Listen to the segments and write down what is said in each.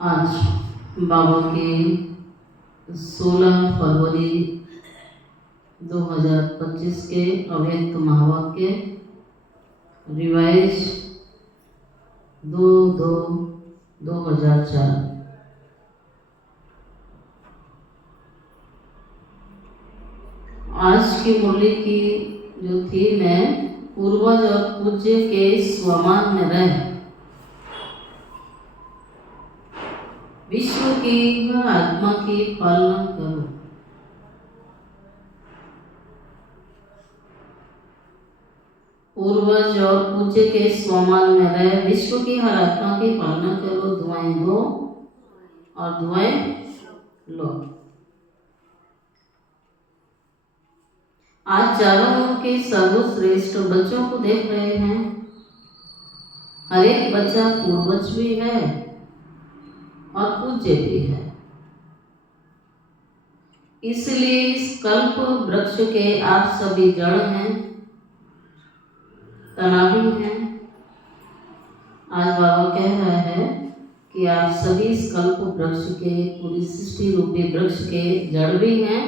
आज बाबा के 16 फरवरी 2025 के अव्यक्त महावाक्य रिवाइज 2/2/2004। आज की मुरली की जो थीम है, पूर्वज और पूज्य के स्वमान में रह विश्व की व आत्मा की पालना करो। पूर्वज और पूज्य के स्वमान में रह विश्व की हर आत्मा की पालना करो। दुआएं दो और दुआएं लो। आज चारों ओर के सर्वश्रेष्ठ बच्चों को देख रहे हैं। हर एक बच्चा पूर्वज भी है और पूज्य भी है। इसलिए इस कल्प वृक्ष के आप सभी जड़ हैं, तना भी हैं। आज बाबा कह रहा है कि आप सभी इस कल्प वृक्ष के, पूरी सृष्टि रूपी वृक्ष के जड़ भी हैं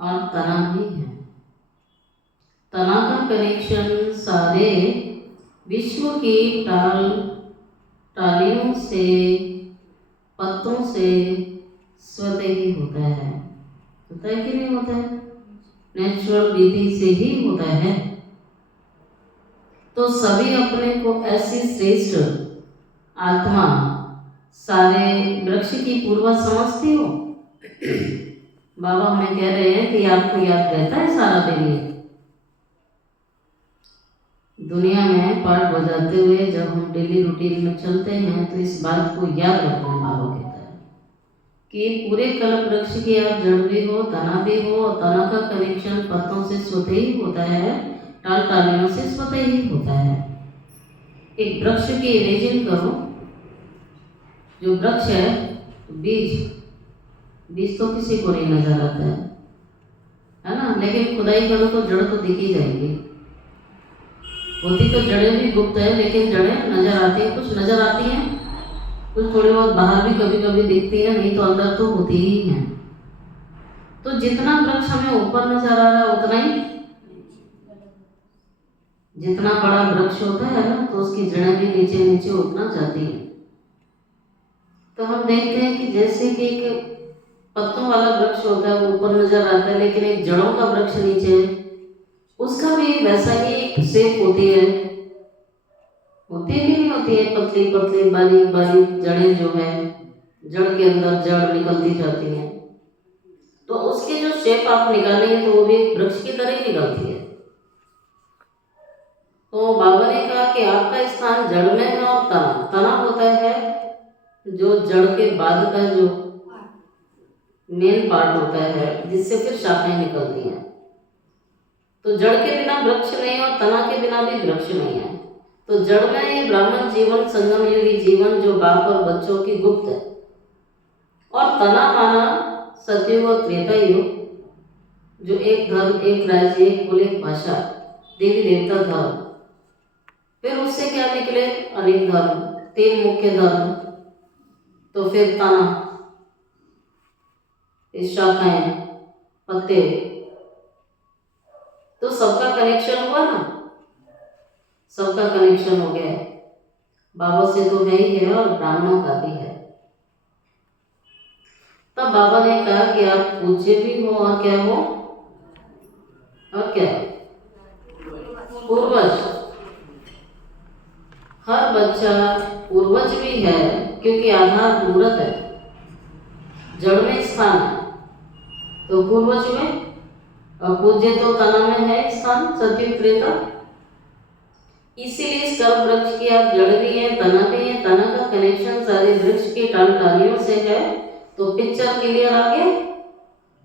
और तना भी हैं। तना का कनेक्शन सारे विश्व की टालियों से, पत्तों से स्वतः ही होता है। होता है कि नहीं होता है? नेचुरल विधि से ही होता है। तो सभी अपने को ऐसी श्रेष्ठ आत्मा, सारे वृक्ष की पूर्वज समझती हो। बाबा हमें कह रहे हैं कि आपको याद रहता है सारा दिन ये दुनिया में पाठ बजाते हुए जब हम डेली रूटीन में चलते हैं तो इस बात को याद रखना। बाबा कहता है कि पूरे कल्प वृक्ष की आप जड़ भी हो, तना भी हो, और तना का कनेक्शन पत्तों से स्वतः ही होता है, टालियों से स्वतः ही होता है। एक वृक्ष की इमेजिन करो। जो वृक्ष है, बीज तो किसी को नहीं नजर आता है ना? लेकिन खुदाई करो तो जड़ तो दिख ही जाएगी। होती तो जड़ें भी गुप्त है, लेकिन जड़ें नजर आती है। कुछ नजर आती हैं, कुछ थोड़ी बहुत बाहर भी कभी कभी दिखती है, नहीं तो अंदर तो होती ही है। तो जितना वृक्ष हमें ऊपर नजर आ रहा है उतना ही, जितना बड़ा वृक्ष होता है ना तो उसकी जड़ें भी नीचे नीचे उतना जाती हैं। तो हम देखते हैं कि जैसे कि एक पत्तों वाला वृक्ष होता है वो ऊपर नजर आता है, लेकिन एक जड़ों का वृक्ष नीचे है, उसका भी वैसा ही एक शेप होती है। होती है कि नहीं होती है? पतली पतली बारीक बारीक जड़ें जो है, जड़ के अंदर जड़ निकलती जाती हैं। तो उसकी जो शेप आप निकालेंगे तो वो भी एक वृक्ष की तरह ही निकलती है। तो बाबा ने कहा कि आपका स्थान जड़ में है और तना होता है जो जड़ के बाद का जो मेन पार्ट होता है, जिससे फिर शाखाएं निकलती हैं। तो जड़ के बिना वृक्ष नहीं और तना के बिना भी वृक्ष नहीं है। तो जड़ में ये ब्राह्मण जीवन, संगम युगी जीवन जो बाप और बच्चों की गुप्त है, और तना माना सतयुग और त्रेता युग, जो एक धर्म, एक राज्य, एक कुल, एक भाषा, देवी देवता धर्म। फिर उससे क्या निकले? अनेक धर्म, 3 मुख्य धर्म। तो फिर तना, शाखाएं, पत्ते, तो सबका कनेक्शन हुआ ना? सबका कनेक्शन हो गया। बाबा से तो है ही है और ब्राह्मणों का भी है। तब बाबा ने कहा कि आप पूज्य भी हो और क्या हो? और क्या? पूर्वज। हर बच्चा पूर्वज भी है, क्योंकि आधार मूर्त है, जड़ में स्थान है, तो पूर्वज में, और पूज्य तो तना में है स्थान, सतयुग त्रेता। इसीलिए इस कल्प वृक्ष की आप जड़ भी है, तना भी है। तना का कनेक्शन सारे वृक्ष की टालियों से है। तो पिक्चर क्लियर आ गया?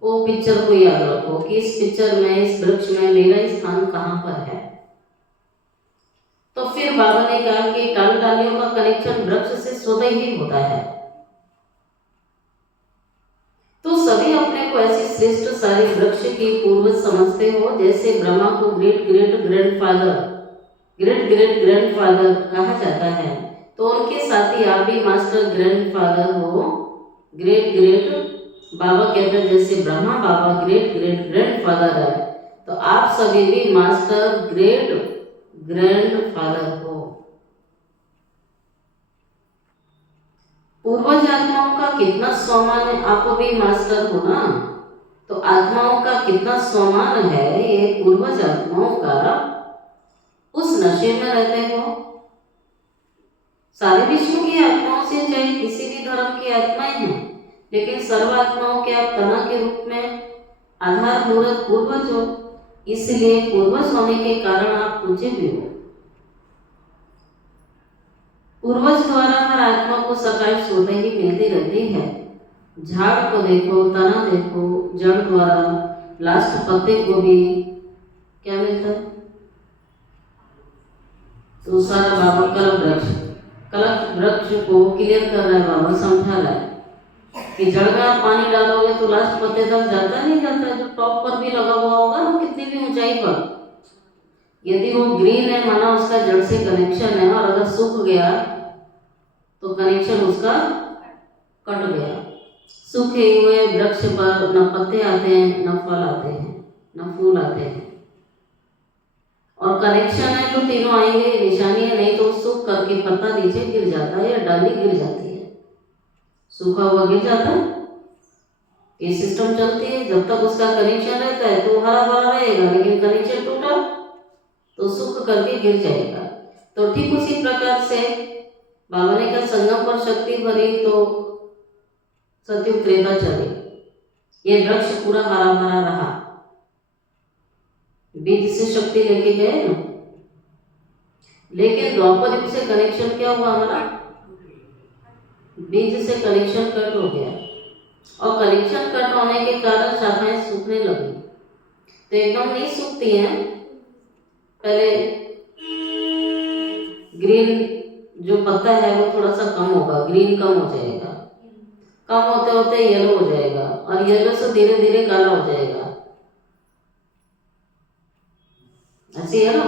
वो पिक्चर को याद रखो कि इस पिक्चर में, इस वृक्ष में मेरा स्थान कहाँ पर है। तो फिर बाबा ने कहा कि टालियों का कनेक्शन वृक्ष से स्वतः ही होता है। तो सभी अपने को ऐसी श्रेष्ठ सारी वृक्ष की पूर्वज समझते हो। जैसे ब्रह्मा को ग्रेट ग्रेट ग्रैंडफादर कहा जाता है, तो उनके साथ ही आप भी मास्टर ग्रैंडफादर हो, ग्रेट ग्रेट बाबा कहते हैं जैसे ब्रह्मा बाबा ग्रेट ग्रेट ग्रैंडफादर है, तो आप सभी भी मास्टर ग्रेट ग्रैंडफादर हो। पूर्वज आत्माओं का कितना सम्मान है, आप भी मास्टर हो ना, तो आत्माओं का कितना सम्मान है ये पूर्वज आत्माओं का। उस नशे में रहते हो। सारे विश्व की आत्माओं से चाहे किसी भी धर्म की आत्माएं हैं, लेकिन सर्व आत्माओं के आप तना के रूप में आधार मूर्त पूर्वज हो, इसलिए पूर्वज होने के कारण आप पूज्य भी हो। पूर्वज द्वारा हर आत्मा को सकाश स्वतः ही मिलती रहती है। झाड़ को देखो, तना देखो, जड़ द्वारा लास्ट पत्ते को भी क्या मिलता है, तो सारा बाबा कलप वृक्ष को क्लियर कर रहा है, बाबा समझा रहा है कि जड़ में आप पानी डालोगे तो लास्ट पत्ते तक जाता नहीं जाता, जो टॉप पर भी लगा हुआ होगा ना कितनी भी ऊंचाई पर, यदि वो ग्रीन है माना उसका जड़ से कनेक्शन है, और अगर सूख गया तो कनेक्शन उसका कट गया। सूखे हुए वृक्ष पर न पत्ते आते हैं, न फल आते हैं, न फूल आते हैं, और कनेक्शन है तो तीनों आएंगे, निशानी है, नहीं तो सूख करके पत्ता नीचे गिर जाता है या डाली गिर जाती है, सूखा हुआ गिर जाता है। ये सिस्टम चलती है, जब तक उसका कनेक्शन रहता है तो हरा भरा रहेगा, लेकिन कनेक्शन टूटा तो सूख करके गिर जाएगा। तो ठीक उसी प्रकार से बाबा ने कहा संगम पर शक्ति भरी तो सतयुग त्रेता चले, ये वृक्ष पूरा हरा भरा रहा, बीज से शक्ति लेके गए ना, लेकिन द्वापर युग से कनेक्शन क्या हुआ हमारा, बीज से कनेक्शन कट हो गया, और कनेक्शन कट होने के कारण शाखाएं सूखने लगी। तो एकदम नहीं सूखती हैं, पहले ग्रीन जो पत्ता है वो थोड़ा सा कम होगा, ग्रीन कम हो जाएगा, कम होते होते येलो हो जाएगा, और येलो से धीरे धीरे काला हो जाएगा, ऐसे है ना।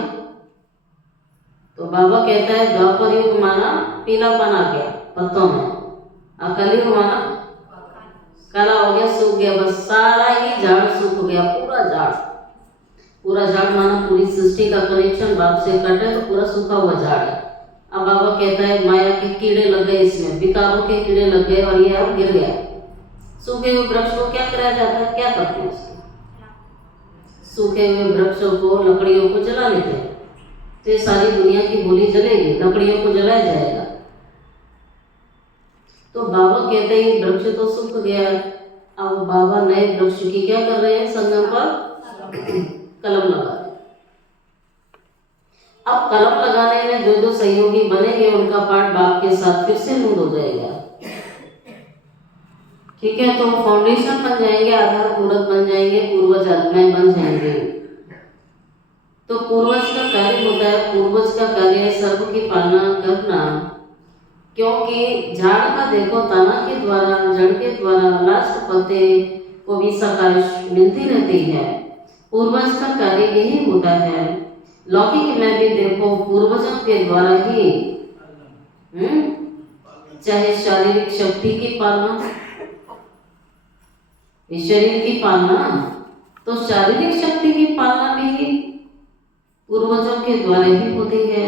तो बाबा कहता है द्वापर युग माना पीलापन आ गया पत्तों में, और कलयुग माना काला हो गया, सूख गया, बस सारा ही झाड़ सूख गया, पूरा झाड़ माना पूरी सृष्टि का कनेक्शन बाप से कटे तो पूरा सूखा हुआ झाड़ है। अब बाबा कहता है माया के कीड़े लग गए, इसमें विकारों के कीड़े लग गए, और ये अब गिर गया। सूखे हुए वृक्ष को क्या कराया जाता है, क्या करते हैं उसके, सूखे हुए वृक्षों को लकड़ियों को जला लेते हैं, तो ये सारी दुनिया की होली जलेगी, लकड़ियों को जलाया जाएगा। तो बाबा कहते हैं वृक्ष तो सूख गया, अब बाबा नए वृक्ष की क्या कर रहे हैं, संगम पर कलम लगा रहे। अब कलम लगाने में जो जो सहयोगी बनेंगे उनका पार्ट बाप के साथ फिर से मुंद हो जाएगा, ठीक है। तो फाउंडेशन बन जाएंगे, आधार मूर्त बन जाएंगे, पूर्वज आत्माएं बन जाएंगे। तो पूर्वज का कार्य होता है, पूर्वज का कार्य है सर्व की पालना करना, क्योंकि झाड़ का देखो तना के द्वारा, जड़ के द्वारा लास्ट पत्ते को भी सकाश मिलती रहती है। पूर्वज का कार्य यही होता है। लौकिक में भी देखो पूर्वजों के द्वारा ही चाहे शारीरिक शक्ति की पालना, शरीर की पालना, तो शारीरिक शक्ति की पालना भी पूर्वजों के द्वारा ही होती है।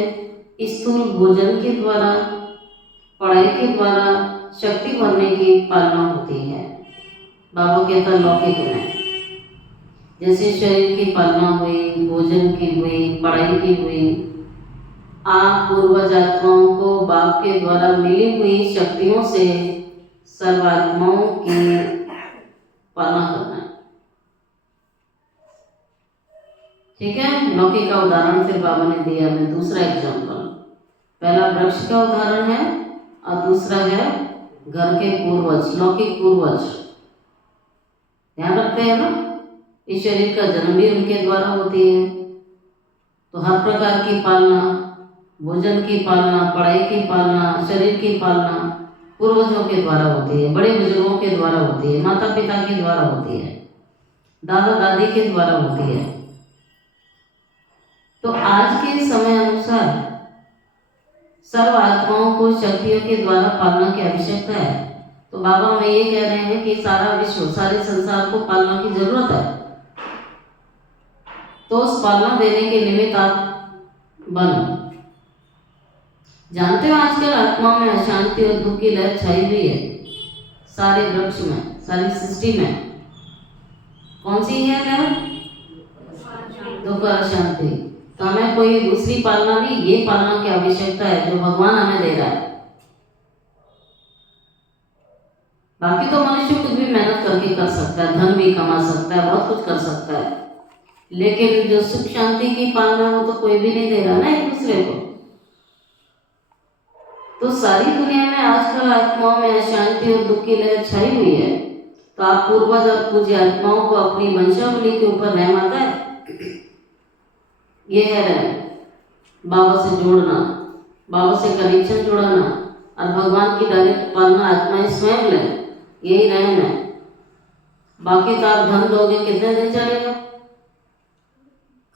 स्थूल भोजन के द्वारा, पढ़ाई के द्वारा शक्ति भरने की पालना होती है। बाबा कहता लौकिक में जैसे शरीर की पालना हुई, भोजन की हुई, पढ़ाई की हुई, आप पूर्वज आत्माओं को बाप के द्वारा मिली हुई शक्तियों से सर्वात्माओं की पालना करना है, ठीक है। लौकिक का उदाहरण फिर बाबा ने दिया हमें दूसरा एग्जाम्पल, पहला वृक्ष का उदाहरण है और दूसरा है घर के पूर्वज, लौकिक पूर्वज, ध्यान रखते हैं ना, इस शरीर का जन्म भी उनके द्वारा होती है। तो हर प्रकार की पालना, भोजन की पालना, पढ़ाई की पालना, शरीर की पालना पूर्वजों के द्वारा होती है, बड़े बुजुर्गों के द्वारा होती है, माता पिता के द्वारा होती है, दादा दादी के द्वारा होती है। तो आज के समय अनुसार सर्व आत्माओं आत्माओं को शक्तियों के द्वारा पालना की आवश्यकता है। तो बाबा हमें ये कह रहे हैं कि सारा विश्व, सारे संसार को पालना की जरूरत है। तो उस पालना देने के निमित्त आप बनो। जानते हो आजकल आत्माओं में अशांति और दुख की लहर छाई हुई है। सारे वृक्ष में, सारी सृष्टि में कौन सी है लहर? दुख और अशांति। तो हमें कोई दूसरी पालना नहीं, ये पालना की आवश्यकता है जो भगवान हमें दे रहा है। बाकी तो मनुष्य कुछ भी मेहनत करके कर सकता है, धन भी कमा सकता है, बहुत कुछ कर सकता है, लेकिन जो सुख शांति की पालना वो तो कोई भी नहीं दे रहा ना एक दूसरे को। तो सारी दुनिया में आजकल आत्माओं में अशांति और दुख की लहर छाई हुई है। तो आप पूर्वज और पूज्य आत्माओं को अपनी वंशावली के ऊपर रहम आता है। ये है रहम, बाबा से जोड़ना, बाबा से कनेक्शन जोड़ना और भगवान की डायरेक्ट पालना आत्माएं स्वयं लें, यही रहम है। बाकी तो आप धन दोगे कितने दिन चलेगा?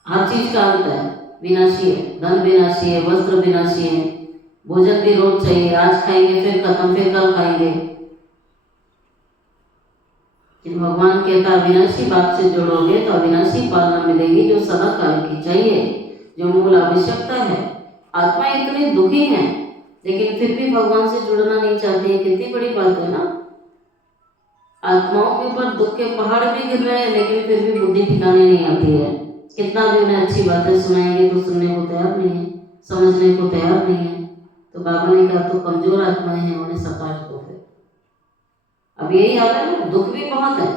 हर चीज का अंत है, विनाशी है। धन विनाशी है, वस्त्र विनाशी है, भोजन भी रोज चाहिए, आज खाएंगे फिर खत्म, फिर कल खाएंगे। भगवान कहता अविनाशी बाप से जुड़ोगे तो अविनाशी पालना मिलेगी जो सदा काल की चाहिए, जो मूल आवश्यकता है। आत्मा इतनी दुखी है लेकिन फिर भी भगवान से जुड़ना नहीं चाहती है। कितनी बड़ी बात है ना। आत्माओं के ऊपर दुख के पहाड़ भी गिर रहे हैं लेकिन फिर भी बुद्धि ठिकाने नहीं आती है। कितना भी उन्हें अच्छी बातें सुनाएंगे तो सुनने को तैयार नहीं है, समझने को तैयार नहीं है। तो बाबा ने कहा तो कमजोर आत्माएं हैं, उन्हें सकाश दो। फिर अब यही हाल है ना, दुख भी बहुत है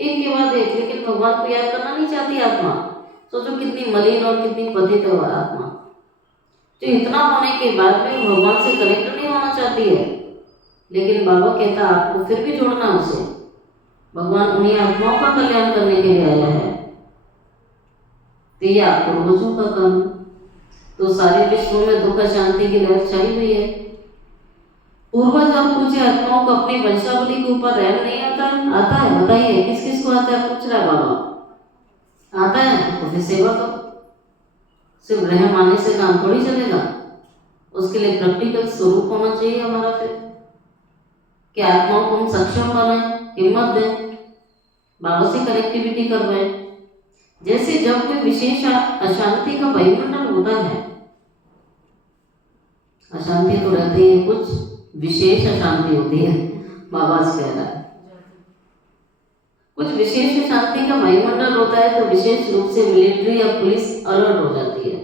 एक के बाद एक, लेकिन भगवान को याद करना नहीं चाहती आत्मा। सोचो कितनी मलिन और कितनी पतित है वह आत्मा, तो इतना होने के बाद भी भगवान से कनेक्ट नहीं होना चाहती है। लेकिन बाबा कहता आपको फिर भी जोड़ना उसे। भगवान उन्हीं आत्माओं का कल्याण करने के लिए आया है, तो ये आपको रोजों का काम। तो सारे विश्व में दुख शांति की लहर छाई हुई है। पूर्वज और पूज्य आत्माओं को अपनी वंशावली के ऊपर रहम नहीं आता है? आता है, बताइए किस किस को आता है? पूछ रहा है बाबा। आता है तो फिर सेवा करो। सिर्फ रहम आने से काम थोड़ी चलेगा, उसके लिए प्रैक्टिकल स्वरूप होना चाहिए हमारा। फिर कि आत्माओं को हम सक्षम बनाए, हिम्मत दें, बाबा से कनेक्टिविटी करवाएं। जैसे जब कोई विशेष अशांति का वायुमंडल होता है, अशांति तो रहती है, कुछ विशेष अशांति होती है, बाबा से कह रहा है। कुछ विशेष अशांति का वायुमंडल होता है तो विशेष रूप से मिलिट्री या पुलिस अलर्ट हो जाती है।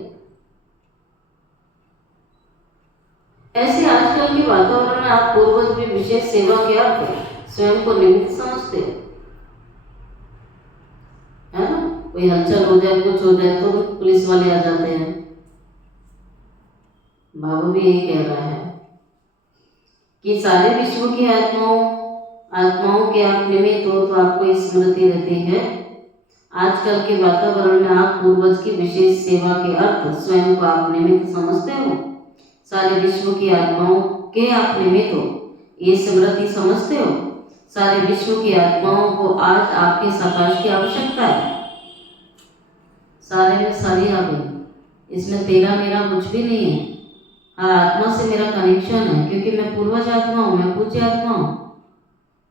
ऐसे आजकल के वातावरण में आप पूर्वज भी विशेष सेवा के अर्थ स्वयं को निमित्त समझते है ना। कोई हलचल हो जाए, कुछ हो जाए तो पुलिस वाले आ जाते हैं। बाबा भी यही कह रहा है कि सारे विश्व की आत्माओं के आप निमित्त हो तो आपको स्मृति रहती है। आजकल के वातावरण में आप पूर्वज की विशेष सेवा के अर्थ स्वयं को आप निमित्त समझते हो। सारे विश्व की आत्माओं के आप निमित्त हो, ये स्मृति समझते हो। सारे विश्व की आत्माओं को आज आपके सकाश की आवश्यकता है। सारे में सारी आ गई, इसमें तेरा मेरा कुछ भी नहीं है। हर आत्मा से मेरा कनेक्शन है, क्योंकि मैं पूर्वज आत्मा हूँ, मैं पूज्य आत्मा हूँ।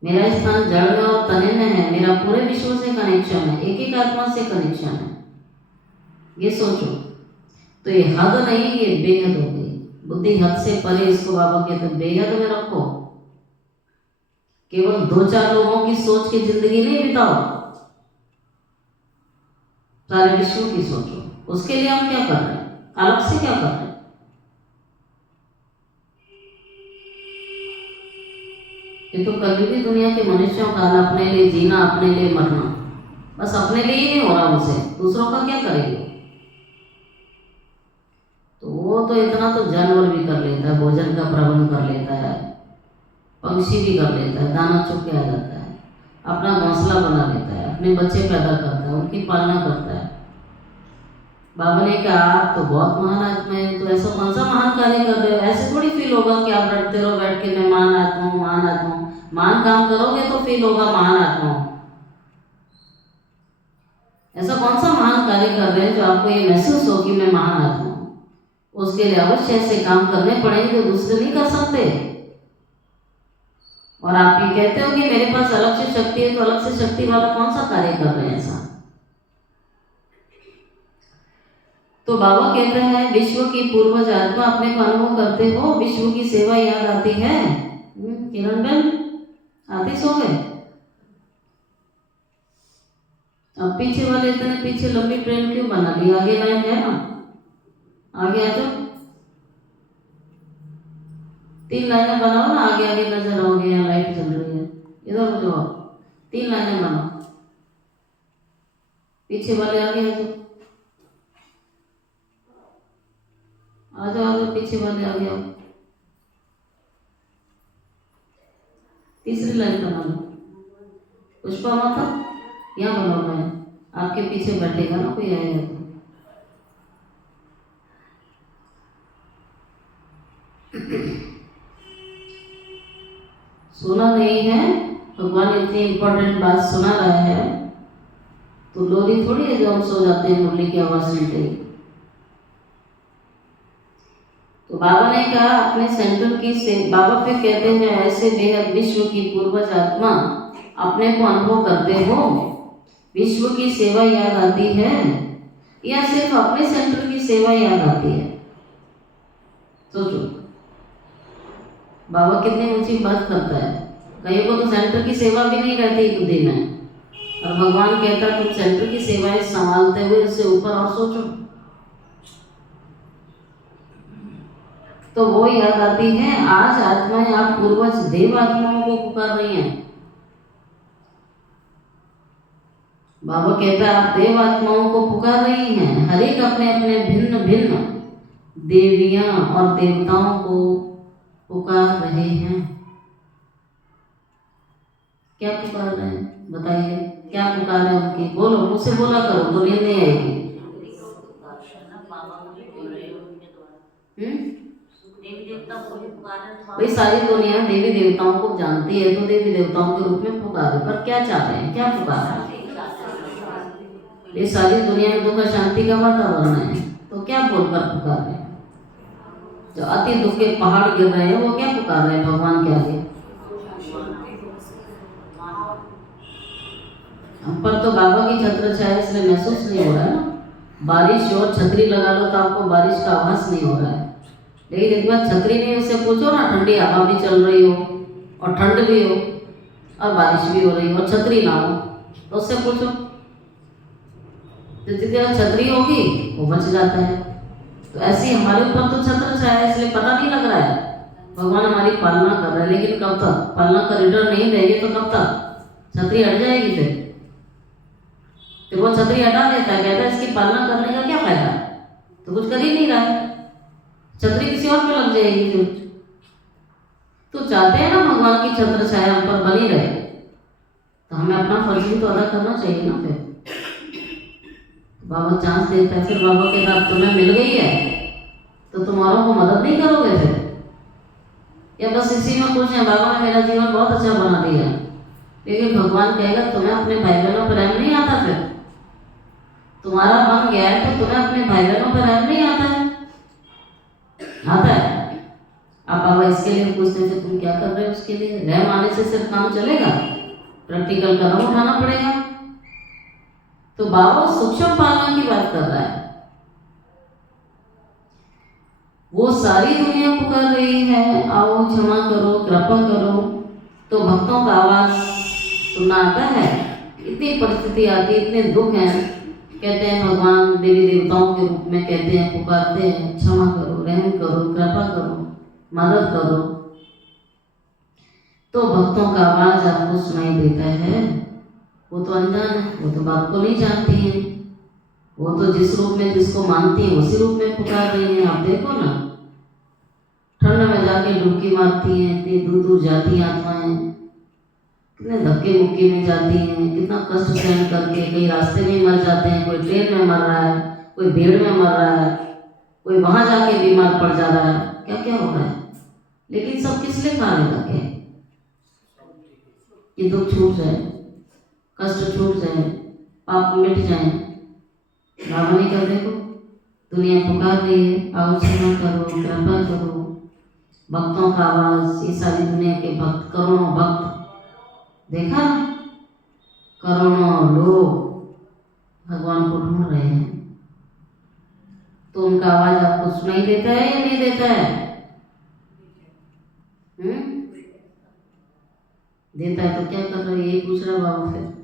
मेरा स्थान जड़ में और तने में है। मेरा पूरे विश्व से कनेक्शन है, एक एक आत्मा से कनेक्शन है। ये सोचो, तो ये हद नहीं, ये बेहद हो गई। बुद्धि हद से परे, इसको बाबा कहते बेहद में रखो। केवल 2-4 लोगों की सोच की जिंदगी नहीं बिताओ, सारे विश्व की सोचो। उसके लिए हम क्या कर रहे हैं, अलग से क्या कर रहे हैं? ये तो कभी भी दुनिया के मनुष्यों का अपने लिए जीना, अपने लिए मरना, बस अपने लिए ही नहीं हो रहा उसे, दूसरों का क्या करेंगे? तो वो तो इतना तो जानवर भी कर लेता है, भोजन का प्रबंध कर लेता है, पंछी भी कर लेता है, दाना चुग के आ जाता है, अपना घोंसला बना लेता है, अपने बच्चे पैदा करता है, उनकी पालना करता है। बाबा ने कहा आप तो बहुत महान आत्मा है, तो ऐसा कौन सा महान कार्य कर रहे हो? ऐसे थोड़ी फील होगा कि आप रटते रहो बैठ के मैं महान आत्मा हूँ, महान आत्मा हूँ। महान काम करोगे तो फील होगा महान आत्मा हूँ। ऐसा कौन सा महान कार्य कर रहे हैं जो आपको ये महसूस हो कि मैं महान आत्मा हूँ? उसके लिए अवश्य ऐसे काम करने पड़ेंगे जो दूसरे नहीं कर सकते। और आप ये कहते हो कि मेरे पास अलग से शक्ति है, तो अलग से शक्ति वाला कौन सा कार्य कर रहे हैं ऐसा? तो बाबा कहते हैं विश्व की पूर्वज आत्मा अपने को अनुभव करते हो, विश्व की सेवा याद आती है। किरण बहन आते सो गए? अब पीछे वाले इतने पीछे लंबी ट्रेन क्यों बना ली? आगे लाइन है ना, आगे आ जाओ। 3 लाइनें बनाओ ना, आगे आगे नजर आओगे। यहाँ लाइट चल रही है, इधर हो जाओ। 3 लाइनें बनाओ, पीछे वाले आगे आ जाओ, आ जाओ पीछे वाले आगे आओ। तीसरी लाइन बना लो। पुष्पा माता यहाँ बनाओ, मैं आपके पीछे बैठेगा ना कोई आएगा तो। सुना नहीं है? भगवान इतनी इंपॉर्टेंट बात सुना रहा है तो लोरी थोड़ी है जो हम सो जाते हैं मुरली की आवाज सुनते ही। तो बाबा ने कहा अपने सेंटर की से बाबा फिर कहते हैं ऐसे बेहद विश्व की पूर्वज आत्मा अपने को अनुभव करते हो, विश्व की सेवा याद आती है या सिर्फ अपने सेंटर की सेवा याद आती है? सोचो, बाबा कितनी ऊंची बात करता है। कहीं को तो सेंटर की सेवा भी नहीं रहती बुद्धि में, और भगवान कहता तुम सेंटर की सेवाएं संभालते हुए उससे ऊपर और सोचो। तो वो याद आती है। आज आत्माएं आप पूर्वज देव आत्माओं को पुकार रही हैं। बाबा कहता है आप देव आत्माओं को पुकार रही हैं। हर एक अपने अपने भिन्न भिन्न देवियां और देवताओं को पुकार रहे हैं। क्या पुकार रहे हैं बताइए? क्या पुकार है उनकी? बोलो, मुझसे बोला करो तो नींद नहीं आएगी। भाई सारी दुनिया देवी देवताओं को जानती है तो देवी देवताओं के रूप में पुकारे, पर क्या चाह रहे हैं? क्या पुकार रहे हैं? ये सारी दुनिया में दुख शांति का वातावरण है तो क्या बोलकर पुकार रहे हैं? जो अति दुख के पहाड़ गिर रहे हैं वो क्या पुकार रहे हैं भगवान के आगे? पर तो बाबा की छत्र छाया इसलिए महसूस नहीं हो रहा है ना। बारिश और छतरी लगा लो तो आपको बारिश का आभास नहीं हो रहा है, लेकिन एक बार छतरी नहीं उससे पूछो ना, ठंडी हवा भी चल रही हो और ठंड भी हो और बारिश भी हो रही हो और छतरी ना हो तो उससे पूछो, तो जितनी छतरी होगी वो बच जाता है। तो ऐसे ही हमारे ऊपर तो छत्र छाया इसलिए पता नहीं लग रहा है। भगवान हमारी पालना कर रहा है, लेकिन कब तक? पालना का रिटर्न नहीं देंगे तो कब तक? छतरी हट जाएगी फिर वो छतरी हटा देता है, कहता है इसकी पालना करने का क्या फायदा, तो कुछ कर ही नहीं रहा है, छतरी किसी और पे लग जाएगी फिर। तो चाहते हैं ना भगवान की छत्र छाया हम पर बनी रहे, तो हमें अपना फर्ज भी तो अदा करना चाहिए ना। फिर बाबा चांस देता है, फिर बाबा के बाद तुम्हें मिल गई है तो तुम्हारों को मदद नहीं करोगे फिर, या बस इसी में खुश है बाबा ने मेरा जीवन बहुत अच्छा बना दिया। लेकिन भगवान कहेगा तुम्हें अपने भाई बहनों पर रहम नहीं आता, फिर तुम्हारा बन गया है तो तुम्हें अपने भाई बहनों पर रहम नहीं आता है? आता है। अब बाबा इसके लिए पूछते हैं तुम क्या कर रहे हो उसके लिए? रहम आने से सिर्फ काम चलेगा? प्रैक्टिकल कदम उठाना पड़ेगा। तो बाबा सूक्ष्म पालना की बात कर रहा है। वो सारी दुनिया पुकार रही है आओ क्षमा करो कृपा करो, तो भक्तों का आवाज सुनना आता है। इतनी परिस्थिति आती है, इतने दुख हैं, कहते हैं भगवान देवी देवताओं के रूप में कहते हैं, पुकारते हैं क्षमा करो, रहम करो, कृपा करो, मदद करो, तो भक्तों का आवाज आपको सुनाई देता है। वो तो अनजान है, वो तो बाप को नहीं जानती है, वो तो जिस रूप में जिसको मानती है उसी रूप में पुकार रही है। आप देखो ना, ठंड में जाके डुबकी मारती हैं, इतनी दूर दूर जाती आत्माएं, कितने धक्के मुक्के में जाती हैं, कितना कष्ट सहन करके, कई रास्ते में मर जाते हैं, कोई ट्रेन में मर रहा है, कोई भीड़ में मर रहा है, कोई वहां जाके बीमार पड़ जा रहा है, क्या क्या हो रहा है। लेकिन सब किस लिए खा रहे धक्के? ये दुख छूट जाए, कष्ट छूट जाए, पाप मिट जाए। बाबा ने क्या देखो दुनिया पुकार रही है, आओ क्षमा करो, कृपा करो। भक्तों का आवाज, ये सारी दुनिया के भक्त, करोड़ों भक्त, देखा ना, करोड़ों लोग भगवान को ढूंढ रहे हैं। तो उनका आवाज आपको सुनाई देता है या नहीं देता है? देता है तो क्या कर रहे हैं? यही पूछ रहा बाबा। फिर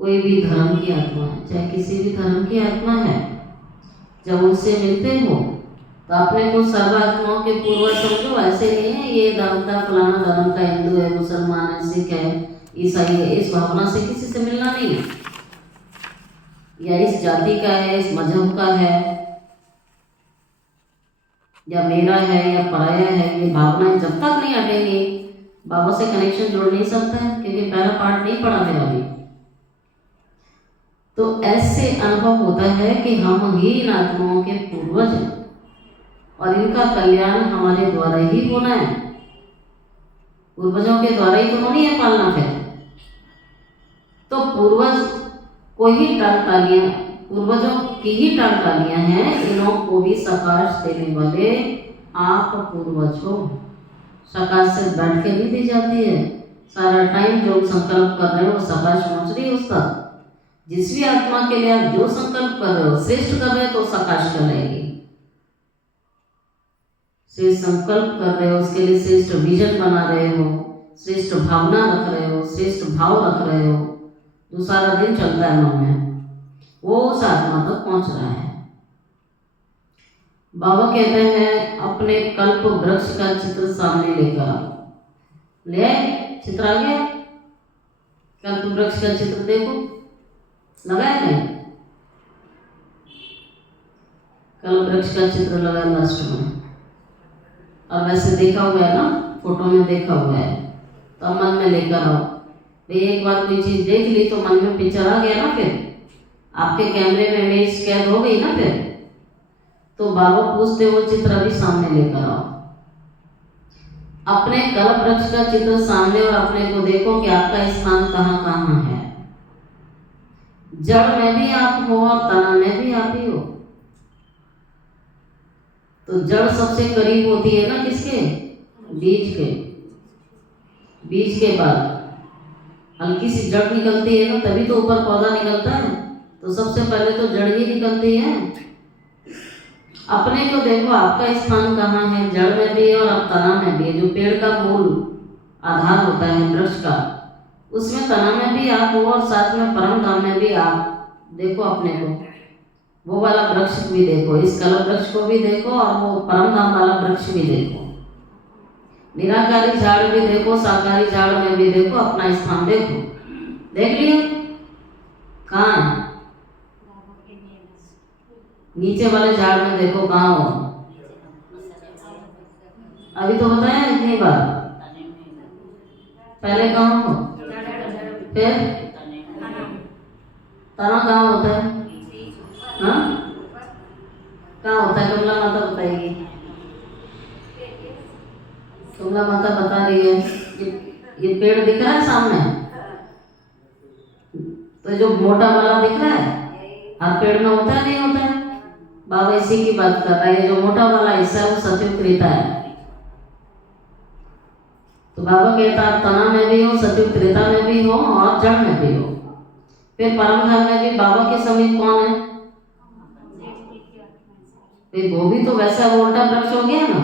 कोई भी धर्म की आत्मा है, चाहे किसी भी धर्म की आत्मा है, जब उनसे मिलते हो तो अपने को सर्व आत्माओं के पूर्वज समझो। ऐसे नहीं है ये धर्म का, फलाना धर्म का, हिंदू है, मुसलमान है, सिख है, ईसाई है, इस भावना से किसी से मिलना नहीं है, या इस जाति का है, इस मजहब का है, या मेरा है या पराया है, ये भावनाएं जब तक नहीं हटेंगी बाबा से कनेक्शन जोड़ नहीं सकता है, क्योंकि पहला पार्ट नहीं पढ़ा मेरा भी। तो ऐसे अनुभव होता है कि हम ही इन आत्माओं के पूर्वज हैं और इनका कल्याण हमारे द्वारा ही होना है। पूर्वजों के द्वारा ही तो होनी है पालना। फिर तो पूर्वज को ही टालियां, पूर्वजों की ही टालियां हैं, इन्हों को भी सकाश देने वाले आप पूर्वज हो। सकाश से बैठ के नहीं दी जाती है, सारा टाइम जो संकल्प कर रहे हो वो सकाश पहुँच रही है उसका। जिस भी आत्मा के लिए आप जो संकल्प कर रहे हो, श्रेष्ठ कर रहे हो तो सकाश करेगी। श्रेष्ठ संकल्प कर रहे हो, उसके लिए श्रेष्ठ विजन बना रहे हो, श्रेष्ठ भावना रख रहे हो, श्रेष्ठ भाव रख रहे हो, जो सारा दिन चलता है मन में, वो उस आत्मा तक पहुंच रहा है। बाबा कहते हैं अपने कल्प वृक्ष का चित्र सामने लेकर आओ। ले आए चित्र? आ गया कल्प वृक्ष का चित्र? देखो लगाया नहीं? कल्प वृक्ष का चित्र लगा लास्ट में, और वैसे देखा हुआ है ना, फोटो में देखा हुआ है, तो अब मन में लेकर आओ। भाई एक बार कोई चीज देख ली तो मन में पिक्चर आ गया ना, फिर आपके कैमरे में इमेज कैद हो गई ना, फिर तो बाबा पूछते वो चित्र अभी सामने लेकर आओ। अपने कल्प वृक्ष का चित्र सामने, और अपने को देखो कि आपका स्थान कहाँ कहाँ है। जड़ में भी आप हो और तना में भी आप ही हो। तो जड़ सबसे करीब होती है ना किसके? बीज के। बीज के बाद हल्की सी जड़ निकलती है ना, तभी तो ऊपर पौधा निकलता है। तो सबसे पहले तो जड़ ही निकलती है। अपने को देखो आपका स्थान कहाँ है, जड़ में भी और अब तना में भी। जो पेड़ का मूल आधार होता है वृक्ष का, उसमें तना में भी आप हो और साथ में परम धाम में भी आप। देखो अपने को, वो वाला वृक्ष भी देखो, इस कल्प वृक्ष को भी देखो, और वो परम धाम वाला वृक्ष भी देखो। निराकारी झाड़ भी देखो, साकारी झाड़ में भी देखो, अपना स्थान देखो। देख लिया कहाँ है? नीचे वाले झाड़ में देखो कहाँ हो। अभी तो बताया इतनी बार। पहले कहाँ हो, फिर तना कहाँ होता है? हाँ कहाँ होता है? कमला माता बताएगी। कमला माता बता रही है ये पेड़ दिख रहा है सामने, तो जो मोटा वाला दिख रहा है हर पेड़ में होता है नहीं होता है? बाबा इसी की बात कर रहा है। जो मोटा वाला हिस्सा है वो सत्युग त्रेता है। तो बाबा कहता है तना में भी हो, सत्युग त्रेता में भी हो और जड़ में भी हो। फिर परम धाम में भी बाबा के समीप कौन है? वो भी तो वैसा उल्टा वृक्ष हो गया ना,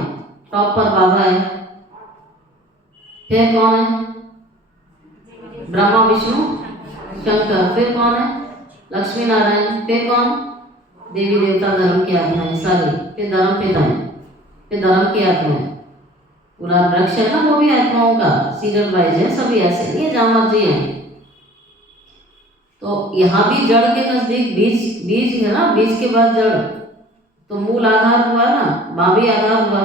टॉप पर बाबा है। फिर कौन है? ब्रह्मा विष्णु शंकर। फिर कौन है? लक्ष्मी नारायण। फिर कौन? देवी देवता धर्म की आत्माएं सारी। फिर धर्म पिताएं, फिर धर्म की आत्माएं। पूरा वृक्ष है ना, वो भी आत्माओं का सीजन वाइज है, सभी ऐसे नहीं है जहाँ मर्जी है। तो यहाँ भी जड़ के नजदीक बीज, बीज है ना, बीज के बाद जड़, तो मूल आधार हुआ ना, वहाँ भी आधार हुआ।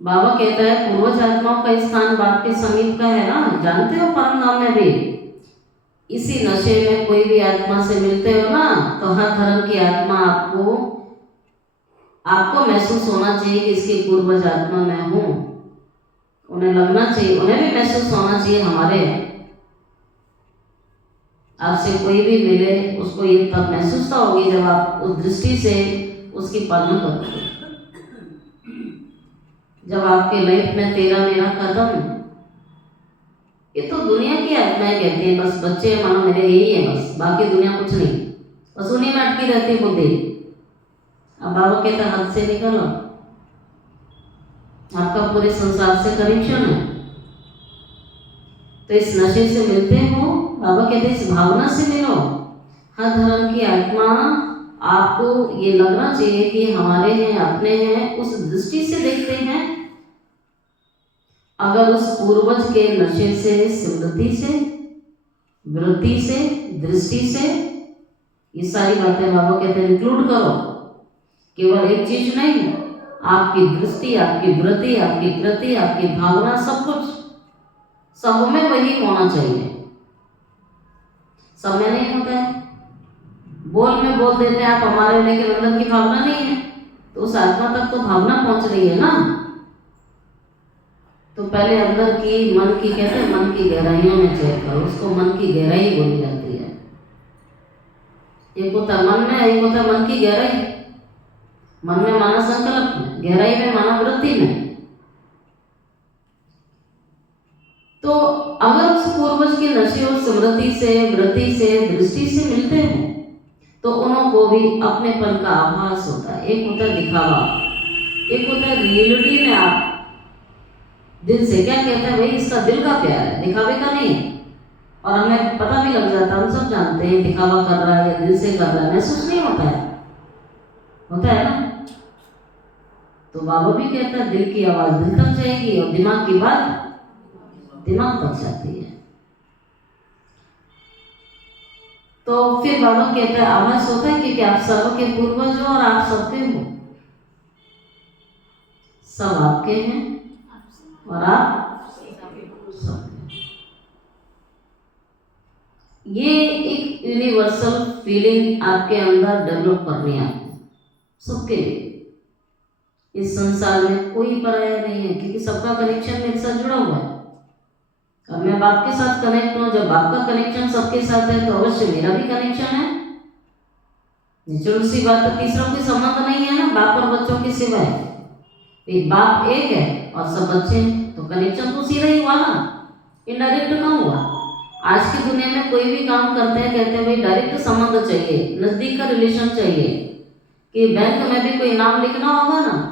बाबा कहता है पूर्वज आत्माओं का स्थान बाप के समीप का है ना, जानते हो परम धाम में भी। इसी नशे में कोई भी आत्मा से मिलते हो ना, तो हर धर्म की आत्मा आपको महसूस होना चाहिए कि इसकी पूर्वज आत्मा मैं हूँ। उन्हें लगना चाहिए, उन्हें भी महसूस होना चाहिए हमारे आपसे कोई भी मिले उसको ये तब महसूसता होगी जब आप उस दृष्टि से उसकी पालना करोगे। जब आपके लाइफ में तेरा मेरा कदम, ये तो दुनिया की आत्माएं कहती हैं, बस बच्चे मानो मेरे यही है, बस बाकी दुनिया कुछ नहीं, बस उन्हीं में अटकी रहती बुद्धि। अब बाबा कहते हाथ से निकलो, आपका पूरे संसार से कनेक्शन है। तो इस नशे से मिलते हो, बाबा कहते इस भावना से मिलो। हर धर्म की आत्मा आपको ये लगना चाहिए कि हमारे हैं, अपने हैं, उस दृष्टि से देखते हैं। अगर उस पूर्वज के नशे से, स्मृति से, वृत्ति से, दृष्टि से, ये सारी बातें बाबा कहते हैं इंक्लूड करो। केवल एक चीज नहीं, आपकी दृष्टि, आपकी वृत्ति, आपकी कृति, आपकी भावना, सब कुछ, सब में वही होना चाहिए। सब में नहीं होता है, बोल में बोल देते हैं आप हमारे, लेकिन अंदर की भावना नहीं है, तो उस आत्मा तक तो भावना पहुंच रही है ना। तो पहले अंदर की, मन की, कहते हैं मन की गहराइयों में चेक करो, उसको मन की गहराई बोली जाती है। एक होता है मन में, एक होता है मन की गहराई। मन में माना संकल्प में, गहराई में माना वृत्ति में। तो अगर उस पूर्वज के नशे और स्मृति से, वृत्ति से, दृष्टि से मिलते हो तो उनको भी अपनेपन का आभास होता है। एक होता है दिखावा, एक होता है रियलिटी में आप दिल से क्या कहता है, भाई इसका दिल का प्यार है, दिखावे का नहीं है। और हमें पता भी लग जाता है, हम सब जानते हैं दिखावा कर रहा है या दिल से कर रहा है, महसूस नहीं होता है, होता है ना। तो बाबा भी कहता है दिल की आवाज दिल तक जाएगी और दिमाग की बात दिमाग तक जाती है। तो फिर बाबा कहता है आभास होता है क्योंकि आप सब के पूर्वज हो और आप सबके हो, सब आपके हैं और आप सबके। ये एक यूनिवर्सल फीलिंग आपके अंदर डेवलप करनी है सबके लिए। इस संसार में कोई पराया नहीं है क्योंकि सबका कनेक्शन मेरे साथ जुड़ा हुआ है। अब मैं बाप के साथ कनेक्ट हूँ, जब बाप का कनेक्शन सबके साथ है तो अवश्य मेरा भी कनेक्शन है। नेचुरल सी बात है, तीसरा कोई संबंध नहीं है ना बाप और बच्चों के सिवाय। एक बाप एक है और सब बच्चे हैं, तो कनेक्शन तो सीधा ही हुआ ना, इनडायरेक्ट ना हुआ। आज की दुनिया में कोई भी काम करते हैं, कहते हैं भाई डायरेक्ट संबंध चाहिए, नजदीक का रिलेशन चाहिए। कि बैंक में भी कोई नाम लिखना होगा ना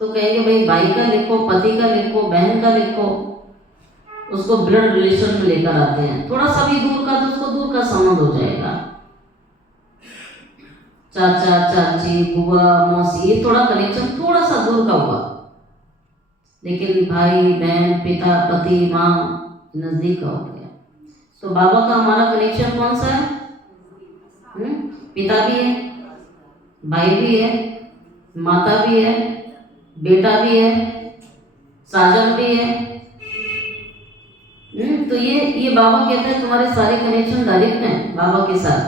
तो कहेंगे भाई भाई का लिखो, पति का लिखो, बहन का लिखो, उसको ब्लड रिलेशन में लेकर आते हैं। थोड़ा सा भी दूर का तो उसको दूर का संबंध हो जाएगा, चाचा चाची बुआ मौसी, ये थोड़ा कनेक्शन थोड़ा सा दूर का हुआ। लेकिन भाई बहन पिता पति माँ नजदीक का हो गया। तो बाबा का हमारा कनेक्शन कौन सा है? पिता भी है, भाई भी है, माता भी है, बेटा भी है, साजन भी है। तो ये बाबा कहते हैं तुम्हारे सारे कनेक्शन डायरेक्ट हैं बाबा के साथ,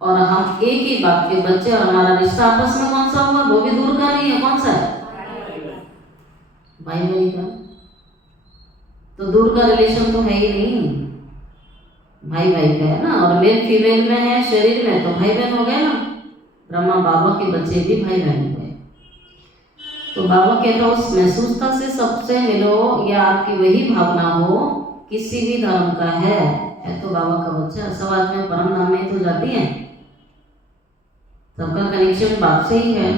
और हम एक ही बाप के बच्चे, और हमारा रिश्ता आपस में कौन सा हुआ, वो भी दूर का नहीं है। कौन सा है? भाई भाई का। तो दूर का रिलेशन तो है ही नहीं, भाई भाई का है ना। और मेल फीमेल में है शरीर में तो भाई बहन हो गए ना, ब्रह्मा बाबा के बच्चे भी भाई बहन हो गए। तो बाबा कहता उस महसूसता से सबसे मिलो, या आपकी वही भावना हो किसी भी धर्म का है तो बाबा का बच्चा। सब आज में परम धाम में तो जाती है, सबका कनेक्शन बाप से ही है।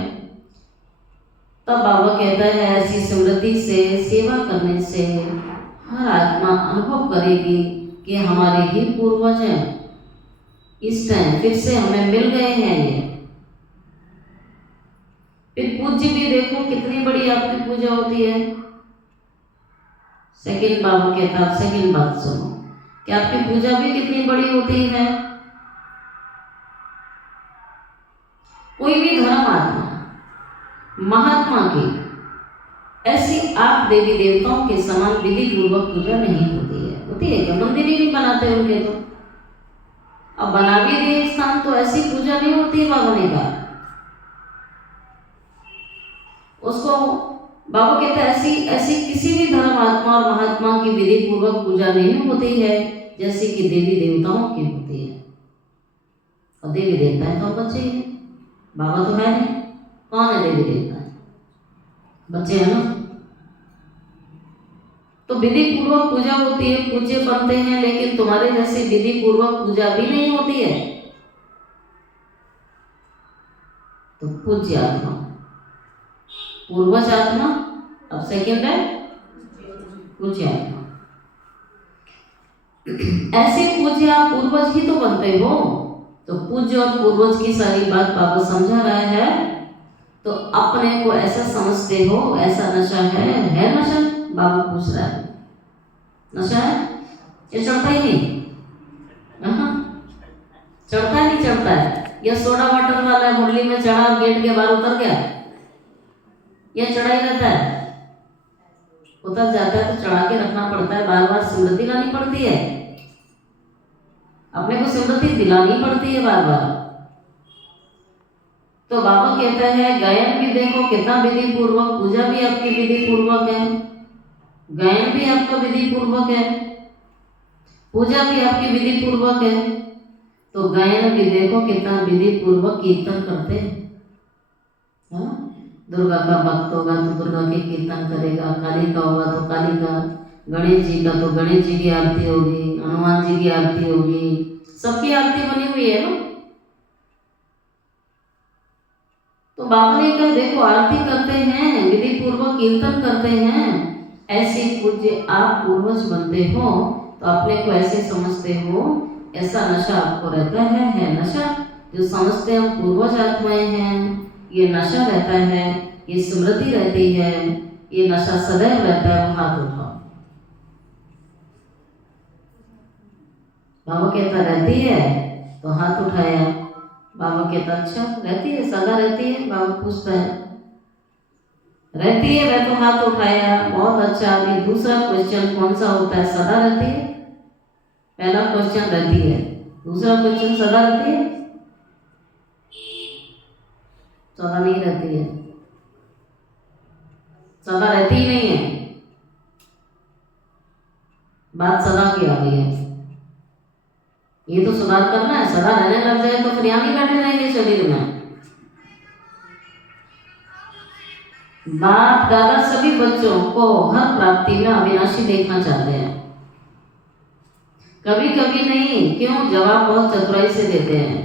तब बाबा कहता है ऐसी स्मृति से, सेवा करने से हर आत्मा अनुभव करेगी कि हमारे ही पूर्वज हैं, इस टाइम फिर से हमें मिल गए हैं ये। फिर पूज्य भी देखो कितनी बड़ी आपकी पूजा होती है। सेकंड बाबा कहता है, सेकंड बात सुनो कि आपकी पूजा भी कितनी बड़ी होती है। कोई भी धर्म आत्मा महात्मा की ऐसी आप देवी देवताओं के समान विधि पूर्वक पूजा नहीं होती है। होती है क्या? मंदिर ही नहीं बनाते उनके तो। अब बना भी दिए स्थान तो ऐसी पूजा नहीं होती है बाबा ने कहा। उसको बाबा कहते हैं ऐसी किसी भी धर्म आत्मा और महात्मा की विधि पूर्वक पूजा नहीं होती है जैसे कि देवी देवताओं की होती है। और देवी देवता है तो बच्चे ही हैं, बाबा तो है नहीं, कौन है देवी देवता? बच्चे हैं ना। तो विधि पूर्वक पूजा होती है, पूज्य बनते हैं, लेकिन तुम्हारे जैसी विधि पूर्वक पूजा भी नहीं होती है। तो पूज्य आत्मा, पूर्वज आत्मा, अब सेकंड है पूज्य आत्मा। ऐसे पूज्य आप पूर्वज ही तो बनते हो। तो पूज्य और पूर्वज की सारी बात बाबा समझा रहा है। तो अपने को ऐसा समझते हो, ऐसा नशा है नशा? बाबा पूछ रहा है, नशा है? ये चढ़ता ही नहीं, चढ़ता नहीं चढ़ता है। या सोडा वाटर वाला मुरली में चढ़ा, गेट के बाहर उतर गया, ये चढ़ा ही रहता है। उतर जाता है तो चढ़ा के रखना पड़ता है, बार बार स्मृति लानी पड़ती है, अपने को स्मृति दिलानी पड़ती है बार बार। तो बाबा कहता है गायन भी देखो कितना विधि पूर्वक, पूजा भी आपकी विधि पूर्वक है, गायन भी आपका विधि पूर्वक है, पूजा भी आपकी विधि पूर्वक है। तो गायन भी देखो कितना विधि पूर्वक कीर्तन करते हैं। दुर्गा का भक्त होगा तो दुर्गा के कीर्तन करेगा, काली का होगा तो काली का, गणेश जी का तो गणेश जी की आरती होगी, हनुमान जी की आरती होगी, सबकी आरती बनी हुई है ना। तो बाबा ने कहा देखो आरती करते हैं, विधि पूर्वक कीर्तन करते हैं, ऐसे पूज्य आप पूर्वज बनते हो। तो अपने को ऐसे समझते हो, ऐसा नशा आपको रहता है नशा जो समझते हम पूर्वज आत्माएं हैं, ये नशा रहता है, ये स्मृति रहती है, ये नशा सदैव रहता है। वो हाथ उठाओ। बाबा कहता रहती है तो हाथ उठाया। बाबा कहता अच्छा रहती है, सदा रहती है? बाबा पूछता है रहती है, मैं तो हाथ उठाया, बहुत अच्छा। अभी दूसरा क्वेश्चन कौन सा होता है? सदा रहती है। पहला क्वेश्चन रहती है, दूसरा क्वेश्चन सदा रहती है? सदा नहीं रहती है, सदा रहती ही नहीं है। बात सदा की आ गई है, ये तो सुधार करना है। सदा रहने लग जाए तो फिर यहाँ नहीं बैठे रहेंगे शरीर में। बाप दादा सभी बच्चों को हर प्राप्ति में अविनाशी देखना चाहते हैं। कभी कभी नहीं, क्यों? जवाब बहुत चतुराई से देते हैं।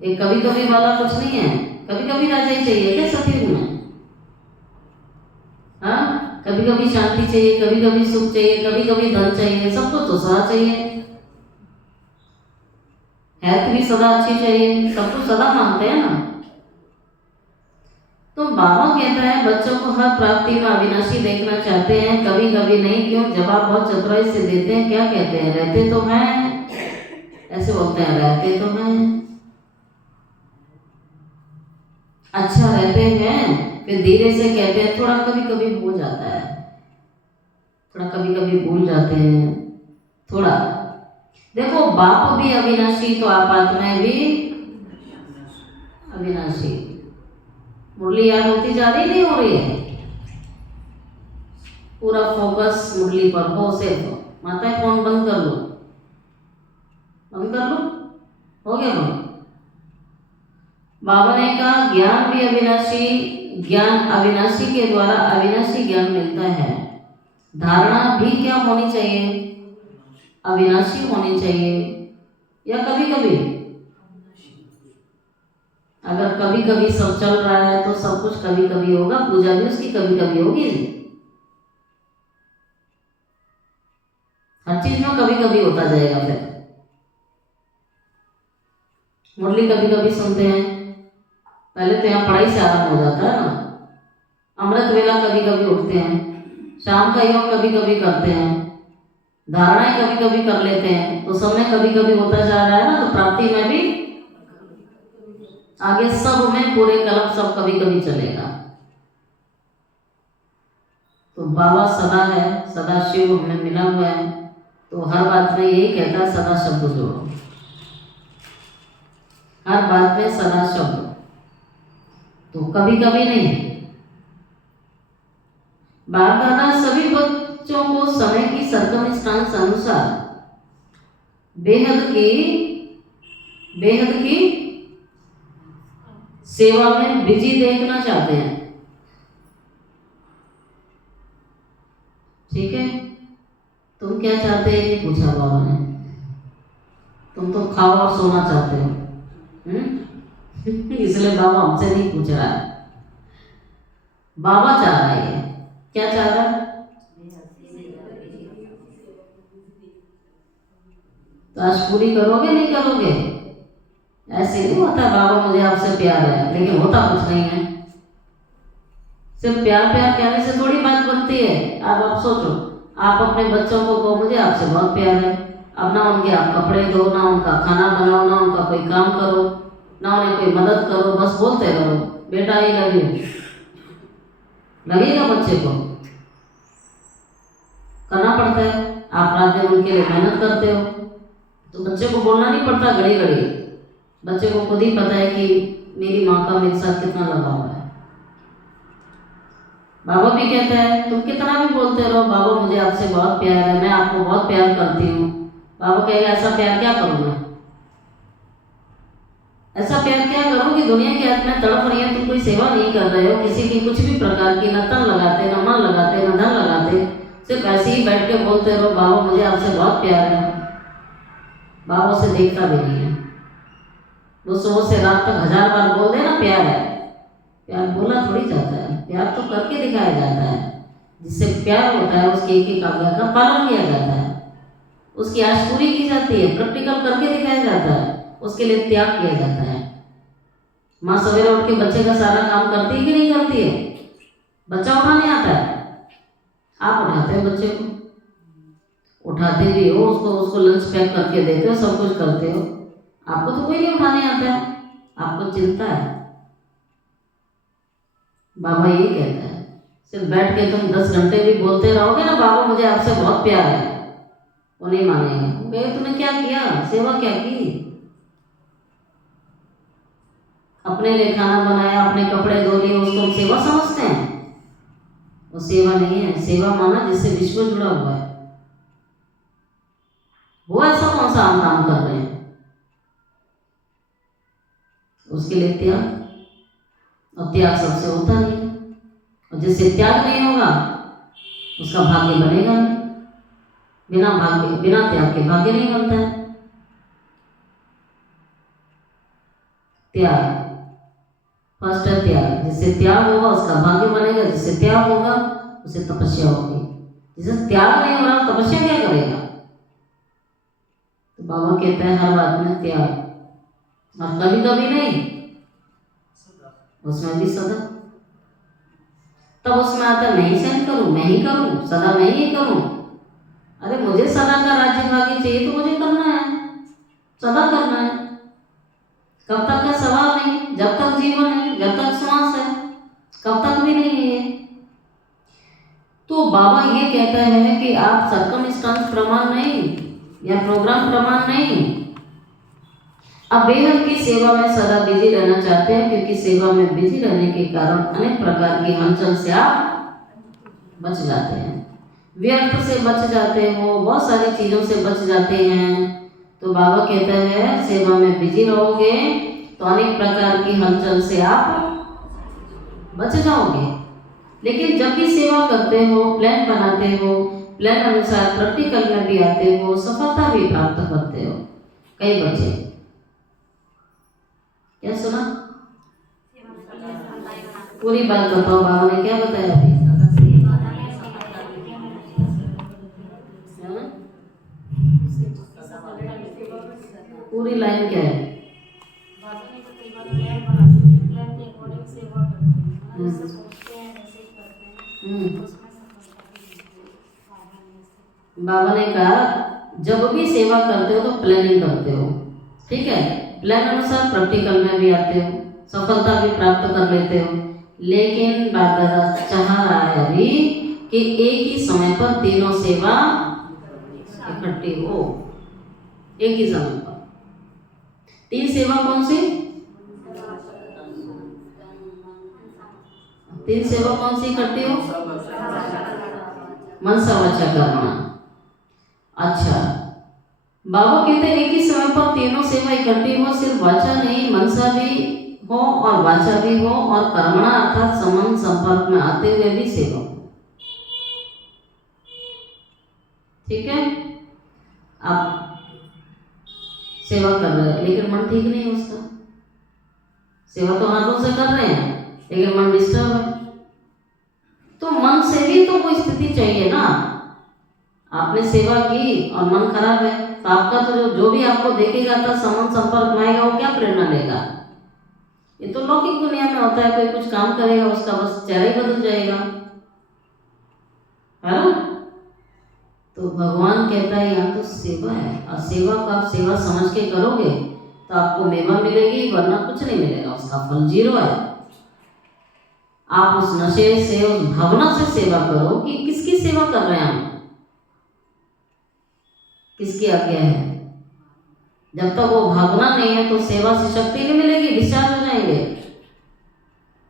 एक कभी कभी वाला कुछ नहीं है। कभी कभी राजा ही चाहिए क्या सतयुग में? हाँ, कभी कभी शांति चाहिए, कभी कभी सुख चाहिए, कभी कभी धन चाहिए, सबको तो सदा चाहिए। हेल्थ भी सदा अच्छी चाहिए, सब कुछ सदा मांगते हैं ना। तो बाबा कहता है बच्चों को हर प्राप्ति में अविनाशी देखना चाहते हैं, कभी कभी नहीं, क्यों? जवाब बहुत चतुराई से देते हैं। क्या कहते हैं? रहते तो हैं, ऐसे बोलते हैं रहते तो हैं, अच्छा रहते हैं। फिर धीरे से कहते हैं थोड़ा कभी कभी हो जाता है, थोड़ा कभी कभी भूल जाते हैं थोड़ा। देखो बाप भी अविनाशी तो आप आत्माएं भी अविनाशी। मुरली याद होती जा रही नहीं हो रही है? पूरा फोकस मुरली पर हो। सिर्फ माता फोन बंद कर लो, बंद कर लो, हो गया बंद। बाबा ने कहा ज्ञान भी अविनाशी, ज्ञान अविनाशी के द्वारा अविनाशी ज्ञान मिलता है। धारणा भी क्या होनी चाहिए? अविनाशी होनी चाहिए। या कभी कभी, अगर कभी कभी सब चल रहा है तो सब कुछ कभी कभी होगा, पूजा भी उसकी कभी कभी होगी। हर चीज में कभी कभी होता जाएगा। फिर मुरली कभी कभी सुनते हैं, पहले तो यहाँ पढ़ाई से आराम हो जाता है ना। अमृत वेला कभी कभी उठते हैं, शाम का योग कभी कभी करते हैं, धारणाएं कभी कभी कर लेते हैं, तो सब में कभी कभी होता जा रहा है ना। तो प्राप्ति में भी आगे सब में पूरे कलम सब कभी कभी चलेगा। तो बाबा सदा है, सदा शिव हमें मिला हुआ है। तो हर बात में यही कहता है सदा शब्द जोड़ो, हर बात में सदा शब्द। तो कभी कभी नहीं। बाप दादा सभी बच्चों को समय की सर्कमस्टांस अनुसार बेहद की बेहद की सेवा में बिजी देखना चाहते हैं। ठीक है, तुम क्या चाहते हैं ये पूछा बाबा ने। तुम तो खाओ और सोना चाहते हो, इसलिए बाबा हमसे नहीं पूछ रहा है, बाबा चाह रहा है। क्या चाह रहा है? तो आज पूरी करोगे नहीं करोगे? ऐसे नहीं होता बाबा मुझे आपसे प्यार है, लेकिन होता कुछ नहीं है। सिर्फ प्यार प्यार कहने से थोड़ी बात बनती है। अब आप सोचो, आप अपने बच्चों को कहो मुझे आपसे बहुत प्यार है, अब ना उनके आप कपड़े दो, ना उनका खाना बनाओ, ना उनका कोई काम करो, ना उन्हें कोई मदद करो, बस बोलते रहो बेटा आई लव यू। लगेगा बच्चे को? करना पड़ता है। आप रात दिन उनके लिए मेहनत करते हो तो बच्चे को बोलना नहीं पड़ता घड़ी घड़ी। बच्चे को खुद ही पता है कि मेरी माँ का मेरे साथ कितना लगाव है। बाबा भी कहता है तुम कितना भी बोलते रहो बाबा मुझे आपसे बहुत प्यार है, मैं आपको बहुत प्यार करती हूँ। बाबा कहेगा ऐसा प्यार क्या करूँ मैं? ऐसा प्यार क्या करूँ कि दुनिया के हाथ में तड़प रही है, तुम कोई सेवा नहीं कर रहे हो किसी की कुछ भी प्रकार की, न तन लगाते, न मन लगाते, न धन लगाते, सिर्फ ऐसे ही बैठ के बोलते रहो बाबा मुझे आपसे बहुत प्यार है। बाबा उसे देखता भी नहीं है। वो सुबह से रात तक 1000 बार बोल दे ना प्यार है, प्यार बोला थोड़ी जाता है, प्यार तो करके दिखाया जाता है। जिससे प्यार होता है उसकी एक एक आज्ञा का पालन किया जाता है, उसकी आश पूरी की जाती है, प्रैक्टिकल करके दिखाया जाता है, उसके लिए त्याग किया जाता है। माँ सवेरे उठ के बच्चे का सारा काम करती है कि नहीं करती है? बच्चा उठाने आता है, आप उठाते हैं बच्चे को, उठाते भी हो उसको लंच पैक करके देते हो, सब कुछ करते हो। आपको तो कोई नहीं उठाने आता है, आपको चिंता है। बाबा ये कहता है सिर्फ बैठ के तुम 10 घंटे भी बोलते रहोगे ना बाबा मुझे आपसे बहुत प्यार है, वो नहीं मानेगा। वो कहे तूने क्या किया, सेवा क्या की? अपने लिए खाना बनाया, अपने कपड़े धो लिए, उसको हम सेवा समझते हैं? वो सेवा नहीं है। सेवा माना जिससे विश्व जुड़ा हुआ है, वो ऐसा कौन सा हम काम कर रहे हैं? उसके लिए त्याग, और त्याग सबसे होता नहीं, और जिससे त्याग नहीं होगा उसका भाग्य बनेगा नहीं। बिना भाग्य, बिना त्याग के भाग्य नहीं बनता है। त्याग फर्स्ट है, त्याग। जिससे त्याग होगा उसका भाग्य बनेगा, जिससे त्याग होगा उसे तपस्या होगी। जिससे त्याग नहीं हो रहा तपस्या क्या करेगा? तो बाबा कहता है हर बात में त्याग, और कभी कभी नहीं, उसमें भी सदा। तब उसमें आता मैं ही सहन करूं, मैं ही करूं, सदा मैं ही करूं। अरे मुझे सदा का राज्य भाग्य चाहिए तो मुझे करना है, सदा करना है। कब तक का सवाल नहीं, जब तक जीवन है, जब तक श्वास है, कब तक भी नहीं है। तो बाबा ये कहता है कि आप सर्कमस्टांस प्रमाण नहीं या प्रोग्राम प्रमाण नहीं, आप बेहद की सेवा में सदा बिजी रहना चाहते हैं, क्योंकि सेवा में बिजी रहने के कारण अनेक प्रकार की हलचल से आप बच जाते हैं, व्यर्थ से बच जाते हो, बहुत सारी चीज़ों से बच जाते हैं। तो बाबा कहता है सेवा में बिजी रहोगे तो अनेक प्रकार की हलचल से आप बच जाओगे। लेकिन जब भी सेवा करते हो, प्लान बनाते हो, प्लान अनुसार प्रैक्टिकल में भी आते हो, सफलता भी प्राप्त करते हो। कई बच्चे क्या सुना? पूरी बात बताओ, बाबा ने क्या बताया अभी? पूरी लाइन क्या है? बाबा ने कहा जब भी सेवा करते हो तो प्लानिंग करते हो, ठीक है, प्लान अनुसार प्रैक्टिकल में भी आते हो, सफलता भी प्राप्त कर लेते हो। लेकिन बाबा चाह रहा है अभी कि एक ही समय पर तीनों सेवा इकट्ठी हो, एक ही समय पर। 3 सेवा कौन सी? 3 सेवा कौन सी इकट्ठी हो? मनसा वाचा कर्मणा। अच्छा, बाबा कहते हैं एक ही समय पर तीनों सेवा इकट्ठी हो, सिर्फ वाचा नहीं, मनसा भी हो और वाचा भी हो और कर्मणा अर्थात संबंध संपर्क में आते हुए भी सेवा हो। ठीक है, आप सेवा कर रहे हैं लेकिन मन ठीक नहीं है उसका। सेवा तो हाथों से कर रहे हैं लेकिन मन डिस्टर्ब है, तो मन से भी तो कोई स्थिति चाहिए ना। आपने सेवा की और मन खराब है तो आपका तो जो भी आपको देखेगा तो संबंध संपर्क में आएगा, वो क्या प्रेरणा लेगा। ये तो लौकिक दुनिया में होता है, कोई कुछ काम करेगा उसका बस चेहरा ही बदल जाएगा, है ना। तो भगवान कहता है यहाँ तो सेवा है, और सेवा को आप सेवा समझ के करोगे तो आपको मेवा मिलेगी, वरना कुछ नहीं मिलेगा, उसका फल जीरो है। आप उस नशे से, उस भावना से सेवा करो कि किसकी सेवा कर रहे हैं हम, किसकी आज्ञा है। जब तक वो भावना नहीं है तो सेवा से शक्ति नहीं मिलेगी, डिस्चार्ज हो जाएंगे,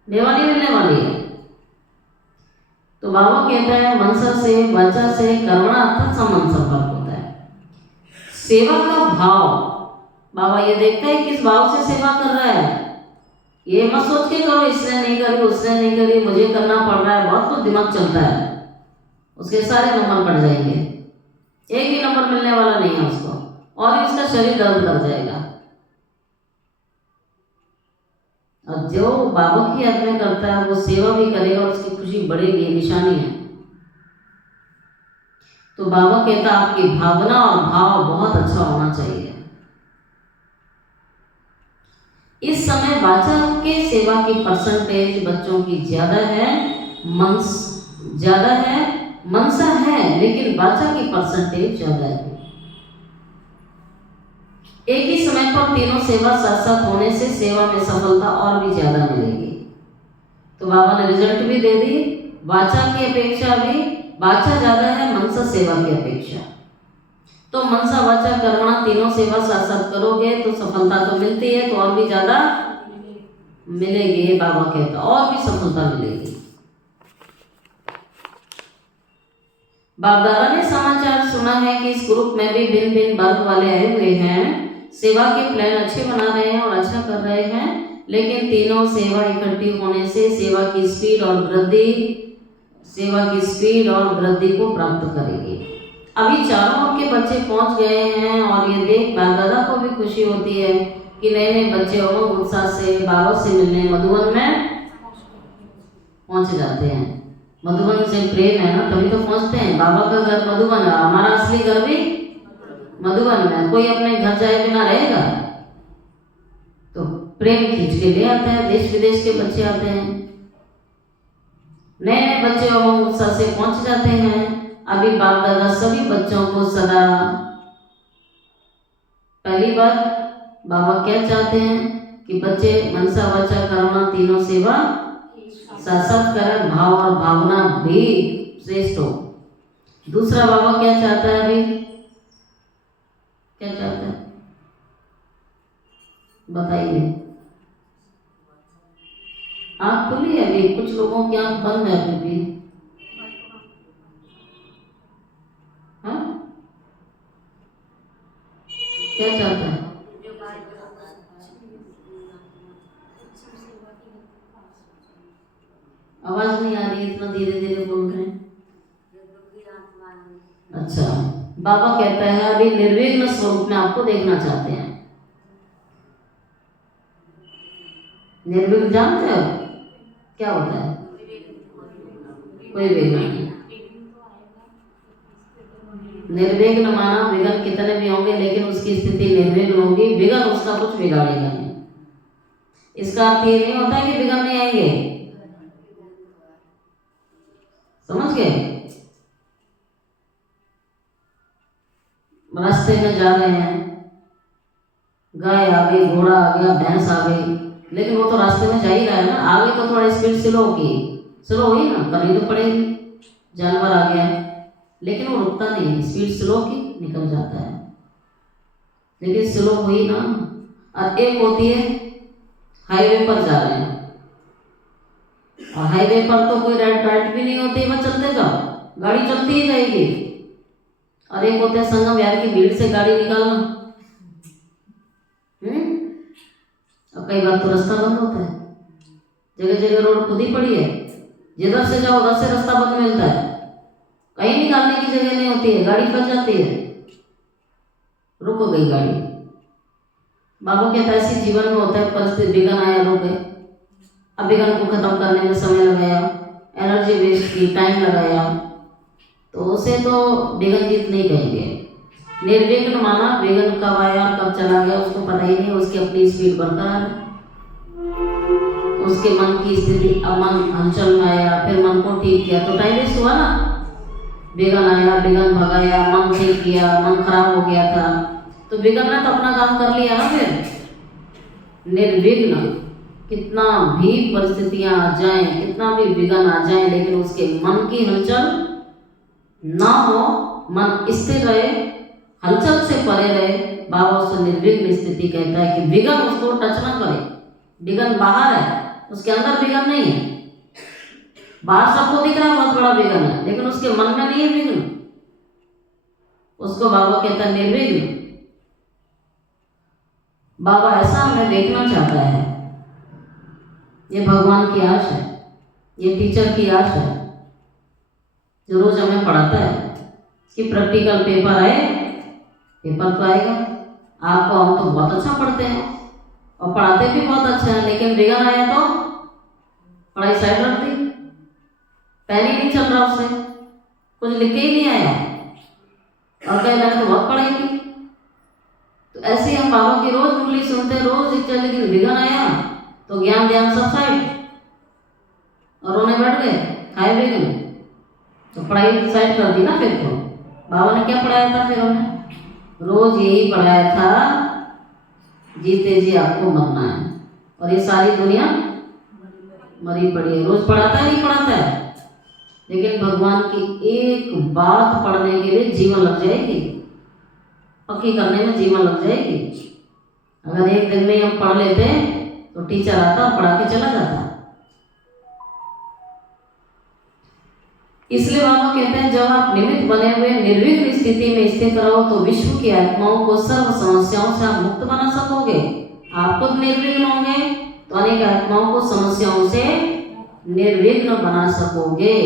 मेवा नहीं मिलने वाली है। तो बाबा कहता है मनसा से, वाचा से, कर्मणा अर्थात संबंध संपर्क होता है। सेवा का भाव, बाबा ये देखता है किस भाव से सेवा कर रहा है। ये मत सोच के करो इसने नहीं करी, उसने नहीं करी, मुझे करना पड़ रहा है, बहुत कुछ दिमाग चलता है, उसके सारे नंबर पड़ जाएंगे, एक ही नंबर मिलने वाला नहीं है उसको, और उसका शरीर दर्द कर जाएगा। और जो बाबा की याद में करता है वो सेवा भी करेगा, उसकी खुशी बढ़ेगी, निशानी है। तो बाबा कहता है आपकी भावना और भाव बहुत अच्छा होना चाहिए। इस समय वाचा के सेवा की परसेंटेज बच्चों की ज्यादा है, मनसा है लेकिन वाचा की परसेंटेज ज्यादा है। एक ही समय पर तीनों सेवा साथ साथ होने से सेवा में सफलता और भी ज्यादा मिलेगी। तो बाबा ने रिजल्ट भी दे दी, वाचा की अपेक्षा भी वाचा ज्यादा है मनसा सेवा की अपेक्षा। तो मनसा वाचा कर्मणा तीनों सेवा साथ साथ करोगे तो सफलता तो मिलती है, तो और भी ज्यादा मिलेगी। बाबा कहता और भी सफलता मिलेगी। बाप दादा ने समाचार सुना है कि इस ग्रुप में भी भिन्न भिन्न वर्ग वाले आए हुए हैं, सेवा के प्लान अच्छे बना रहे हैं और अच्छा कर रहे हैं, लेकिन तीनों सेवा इकट्ठी होने से सेवा की स्पीड और वृद्धि को प्राप्त करेगी। अभी चारों ओर के बच्चे पहुंच गए हैं और ये देख बाप दादा को भी खुशी होती है कि नए नए बच्चे उमंग उत्साह से बाबा से मिलने मधुबन में पहुंच जाते हैं। मधुबन से प्रेम है ना, तभी तो पहुंचते हैं। बाबा का घर मधुबन है, हमारा असली घर भी मधुबन में। कोई अपने घर जाए बिना रहेगा, तो प्रेम खींच के ले आते हैं, देश विदेश के बच्चे आते हैं, नए नए बच्चे उमंग उत्साह से पहुंच जाते हैं। अभी बाप दादा सभी बच्चों को सदा, पहली बात बाबा क्या चाहते हैं कि बच्चे मनसा वाचा कर्मणा तीनों सेवा साथ साथ करें, भाव और भावना भी श्रेष्ठ हो। दूसरा बाबा क्या चाहता है, अभी क्या चाहता है बताइए। आँख खुली है अभी, कुछ लोगों की आँख बंद है अभी भी। हाँ क्या चाहता है, आवाज नहीं आ रही, इतना धीरे धीरे बोल रहे हैं। अच्छा, बाबा कहता है अभी निर्विघ्न स्वरूप में आपको देखना चाहते हैं। निर्विघ्न जानते हो क्या होता है? कोई विघ्न नहीं। निर्विघ्न माना विघ्न कितने भी होंगे लेकिन उसकी स्थिति निर्विघ्न होगी, विघ्न उसका कुछ बिगाड़ेगा नहीं। इसका अर्थ ये नहीं होता है कि विघ्न नहीं आएंगे, समझ गए। रास्ते में जा रहे हैं, गाय आ गई, घोड़ा आ गया, भैंस आ गई, लेकिन वो तो रास्ते में जा ही रहा है ना। आ गई तो थोड़ा स्पीड स्लो हुई ना, करनी तो पड़ेगी। जानवर आ गया लेकिन वो रुकता नहीं है, स्पीड स्लो की निकल जाता है, लेकिन स्लो हुई ना। और एक होती है हाईवे पर जा रहे हैं, और हाईवे पर तो कोई रेड लाइट भी नहीं होती, वह चलते जाओ, गाड़ी चलती ही जाएगी। और एक होते हैं संगम विहार की भीड़ से गाड़ी निकालना। और कई बार तो रास्ता बंद होता है, जगह जगह रोड खुद ही पड़ी है, जिधर से जाओ उधर से रास्ता बंद मिलता है, कहीं निकालने की जगह नहीं होती है, गाड़ी फंस जाती है, रुक गई गाड़ी। बाबा कहता है ऐसी जीवन में होता है परिस्थिति, विघ्न आया रुक गए। अब विघ्न को खत्म करने में समय लगाया, एनर्जी वेस्ट की, टाइम लगाया, तो उसे तो विघ्न जीत नहीं कहेंगे। निर्विघ्न माना विघ्न कब आया और कब चला गया उसको पता ही नहीं, उसकी अपनी स्पीड बरकरार है, उसके मन की स्थिति। अब मन हलचल में आया, फिर मन को ठीक किया तो टाइम वेस्ट हुआ ना। विघ्न आया, विघ्न भगाया, मन ठीक किया, मन खराब हो गया था, तो विघ्न ने तो अपना काम कर लिया ना। फिर निर्विघ्न, कितना भी परिस्थितियां आ जाएं, कितना भी विघ्न आ जाए, लेकिन उसके मन की हलचल ना हो, मन स्थिर रहे, हलचल से परे रहे, बाबा उसको निर्विघ्न स्थिति कहता है कि विघ्न उसको टच ना करे। विघ्न बाहर है, उसके अंदर विघ्न नहीं है। बाहर सबको दिख रहा है बहुत बड़ा विघ्न है, लेकिन उसके मन में नहीं है विघ्न, उसको बाबा कहता है निर्विघ्न। बाबा ऐसा हमें देखना चाहता है, ये भगवान की आश है, ये टीचर की आश है जो रोज हमें पढ़ाता है कि प्रैक्टिकल पेपर आए, पेपर तो आएगा आपको, हम तो बहुत अच्छा पढ़ते हैं और पढ़ाते भी बहुत अच्छा है, लेकिन विघ्न आया तो पढ़ाई साइड रख दी, पेन ही नहीं चल रहा, उससे कुछ लिख के ही नहीं आया और कहीं मैंने तो बहुत पढ़ाई की। तो ऐसे हम बाबा की रोज मुरली सुनते हैं, रोज दिखते, लेकिन विघ्न आया तो ज्ञान ध्यान सब साइड और रोने बैठ गए, खाए विघ्न, तो पढ़ाई साइड कर दी ना। फिर तो बाबा ने क्या पढ़ाया था, फिर उन्हें रोज यही पढ़ाया था, जीते जी आपको मरना है और ये सारी दुनिया मरी पड़ी है। रोज पढ़ाता है, नहीं पढ़ाता है, लेकिन भगवान की एक बात पढ़ने के लिए जीवन लग जाएगी, पक्की करने में जीवन लग जाएगी। अगर एक दिन में हम पढ़ लेते तो टीचर आता और पढ़ा के चला जाता। इसलिए बाबा कहते हैं जब आप निमित्त बने हुए निर्विघ्न स्थिति में स्थित रहो तो विश्व की आत्माओं को सर्व समस्याओं से आप मुक्त बना सकोगे। आप खुद निर्विघ्न होंगे तो अनेक आत्माओं को समस्याओं से निर्विघ्न बना सकोगे,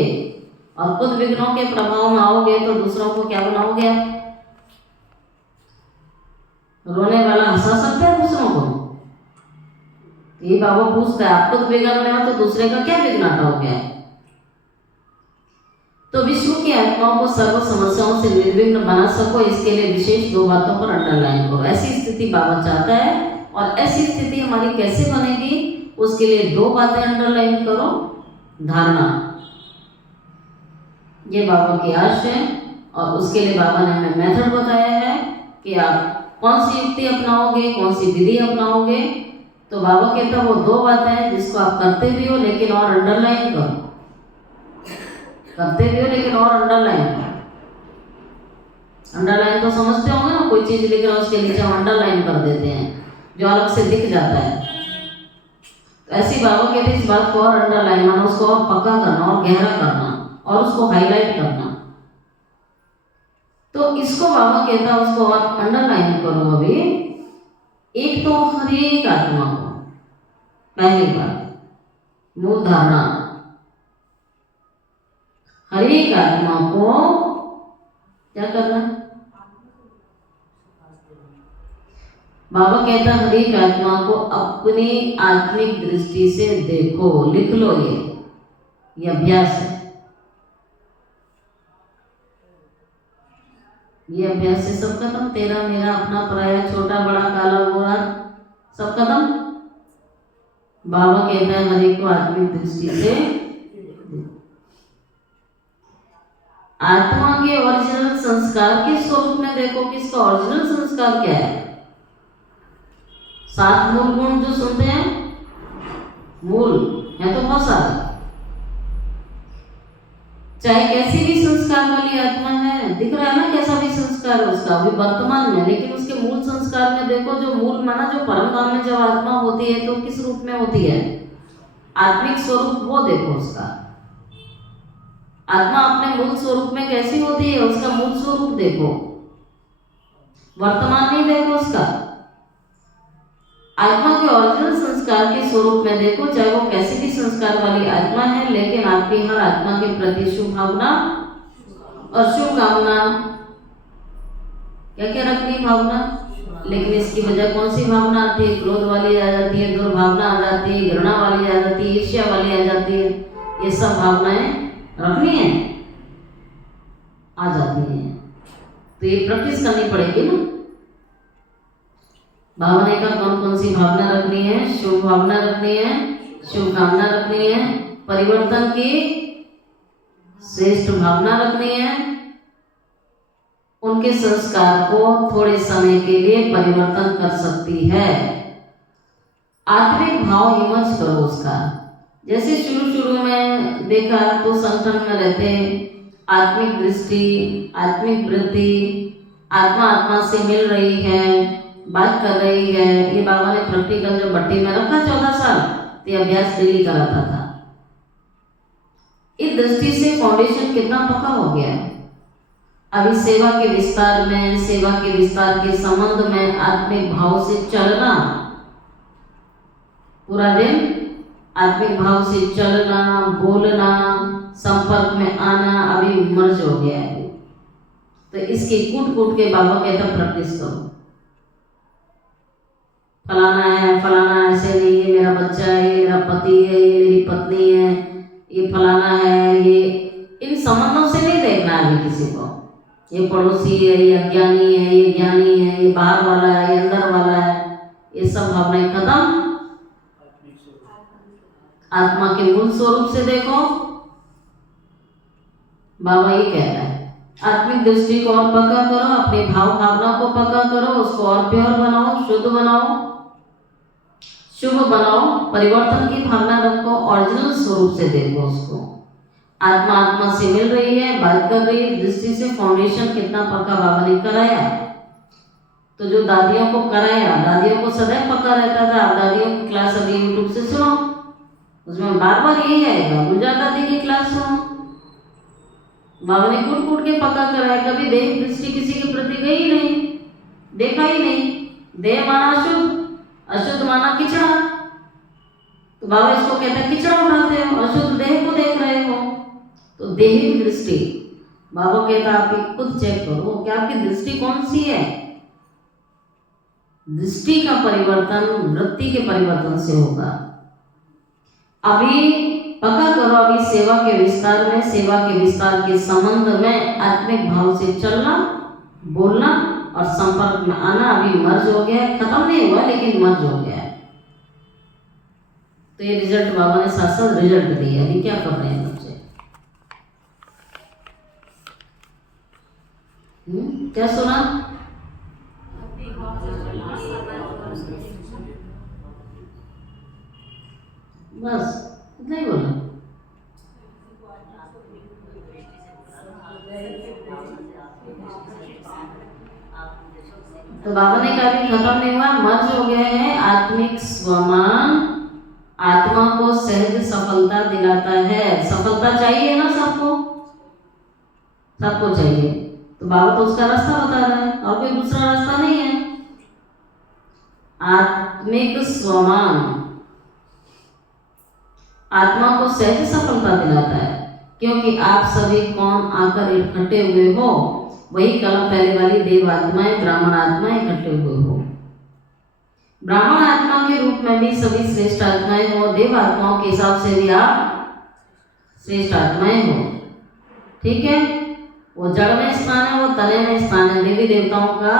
और खुद विघ्नों के प्रभाव में आओगे तो दूसरों को क्या बनाओगे आप? रोने वाला हंसा सकते हैं दूसरों को? ये बाबा पूछता है आप खुद विघ्न में हो तो दूसरे का क्या विघ्न हटाओगे? तो विश्व की आत्माओं को सर्व समस्याओं से निर्विघ्न बना सको, इसके लिए विशेष दो बातों पर अंडरलाइन करो। ऐसी स्थिति बाबा चाहता है, और ऐसी स्थिति हमारी कैसे बनेगी उसके लिए दो बातें अंडरलाइन करो। धारणा, ये बाबा की आश है, और उसके लिए बाबा ने हमें मेथड बताया है कि आप कौन सी युक्ति अपनाओगे, कौन सी विधि अपनाओगे। तो बाबा कहता है वो दो बातें हैं जिसको आप करते भी हो लेकिन और अंडरलाइन करो, करते भी हो लेकिन और अंडरलाइन करो। अंडरलाइन तो समझते होंगे ना, कोई चीज लिख रहा है उसके नीचे हम अंडरलाइन कर देते हैं जो अलग से दिख जाता है। तो ऐसी बाबा कहते इस बात को और अंडरलाइन माना, उसको और पक्का करना और गहरा करना और उसको हाईलाइट करना। तो इसको बाबा कहता है उसको और अंडरलाइन करो। अभी एक तो हर एक आत्मा को, पहली बात मूल धारणा, हर एक आत्मा को क्या करना है? बाबा कहता हर एक आत्मा को अपनी आत्मिक दृष्टि से देखो। लिख लो, ये अभ्यास है, ये अभ्यास से सब खत्म। तेरा मेरा अपना पराया, छोटा बड़ा काला गोरा सब खत्म। बाबा कहता है हर एक को आत्मिक दृष्टि से। आत्मा के ओरिजिनल संस्कार के स्वरूप में देखो कि इसका ओरिजिनल संस्कार क्या है। 7 मूल गुण जो सुनते हैं, मूल है तो बहुत सारे, चाहे कैसी भी संस्कार वाली आत्मा है, दिख रहा है ना कैसा भी संस्कार है उसका अभी वर्तमान में, लेकिन उसके मूल संस्कार में देखो। जो मूल माना जो परम धाम में जब आत्मा होती है तो किस रूप में होती है? आत्मिक स्वरूप, वो देखो उसका। आत्मा अपने मूल स्वरूप में कैसी होती है, उसका मूल स्वरूप देखो, वर्तमान नहीं देखो उसका। आत्मा के ओरिजिनल संस्कार के स्वरूप में देखो, चाहे वो कैसी भी संस्कार वाली आत्मा है, लेकिन आपकी हर आत्मा के प्रति शुभ भावना और शुभ कामना, क्या क्या रखनी भावना। लेकिन इसकी वजह कौन सी भावना आती है? क्रोध वाली आ जाती है, दुर्भावना आ जाती है, घृणा वाली आ जाती है, ईर्ष्या वाली आ जाती है। ये सब भावनाएं रखनी है, आ जाती हैं, तो ये प्रैक्टिस करनी पड़ेगी ना। भावना का कौन कौन सी भावना रखनी है? शुभ भावना रखनी है, शुभ कामना रखनी है, परिवर्तन की श्रेष्ठ भावना रखनी है, उनके संस्कार को थोड़े समय के लिए परिवर्तन कर सकती है। आत्मिक भाव हिमज करो उसका। जैसे शुरू में देखा तो संगठन में रहते, आत्मिक दृष्टि, आत्मिक वृत्ति, आत्मा आत्मा से मिल रही है, बात कर रही है। ये बाबा ने प्रैक्टिकल जब भट्टी में रखा 14 साल, तो ये अभ्यास डेली कराता था। इस दृष्टि से फाउंडेशन कितना पक्का हो गया। अभी सेवा के विस्तार में, सेवा के विस्तार के संबंध में आत्मिक भाव से चलना, पूरा दिन आत्मिक भाव से चलना, बोलना, संपर्क में आना अभी मर्ज हो गया है। तो इसकी कूट कूट के बाबा कहता प्रैक्टिस करो। फलाना है, फलाना ऐसे नहीं, ये मेरा बच्चा है, ये मेरा पति है, ये मेरी पत्नी है, ये फलाना है, ये इन संबंधों से नहीं देखना है अभी किसी को। ये पड़ोसी है, ये अज्ञानी है, ये ज्ञानी है, ये बाहर वाला है, ये अंदर वाला है, ये सब भावनाएं खत्म। आत्मा के मूल स्वरूप से देखो। बाबा ये कह रहा है आत्मिक दृष्टि को और पक्का करो, अपने भाव भावना को पक्का करो, उसको और प्योर बनाओ, शुद्ध बनाओ, शुभ बनाओ, परिवर्तन की भावना रखो, ओरिजिनल स्वरूप से देखो उसको। आत्मा आत्मा से मिल रही है, बात कर रही है, दृष्टि से फाउंडेशन कितना पक्का बाबा ने कराया। तो जो दादियों को कराया, दादियों को सदैव पक्का रहता था। आप दादियों की क्लास अभी यूट्यूब से सुनो, उसमें बार बार यही आएगा, गुलजार दादी की क्लास सुनो। बाबा ने कूट कूट के पक्का कराया, कभी देह दृष्टि किसी के प्रति गई नहीं, देखा ही नहीं। देह माना अशुद्ध, अशुद्ध माना किचड़ा। तो बाबा इसको कहते हैं किचड़ा उठाते हो, अशुद्ध देह को देख रहे हो। तो देह दृष्टि बाबा कहता आप खुद चेक करो कि आपकी दृष्टि कौन सी है। दृष्टि का परिवर्तन वृत्ति के परिवर्तन से होगा। अभी पक्का करो, अभी सेवा के विस्तार में, सेवा के विस्तार के संबंध में आत्मिक भाव से चलना, बोलना और संपर्क में आना अभी मर्ज हो गया है। खत्म नहीं हुआ लेकिन मर्ज हो गया है। तो ये रिजल्ट बाबा ने साथ साथ रिजल्ट दिया। अभी क्या कर रहे हैं बच्चे? क्या सुना? बस नहीं बोला। तो बाबा ने कहा भी खत्म नहीं हुआ, मर्ज हो गया है। आत्मिक स्वमान आत्मा को सहज सफलता दिलाता है। सफलता चाहिए ना सबको, सबको चाहिए। तो बाबा तो उसका रास्ता बता रहा है, और कोई दूसरा रास्ता नहीं है। आत्मिक स्वमान आत्मा को सहज सफलता दिलाता है, क्योंकि आप सभी कौन आकर इकट्ठे हुए हो, वही कलम पहले वाली देव आत्माएं, ब्राह्मण आत्माएं इकट्ठे हुए हो। ब्राह्मण आत्मा के रूप में भी सभी श्रेष्ठ आत्माएं हो, देव आत्माओं के हिसाब से भी आप श्रेष्ठ आत्माएं हो। ठीक है, वो जड़ में स्थान है, वो तने में स्थान है। देवी देवताओं का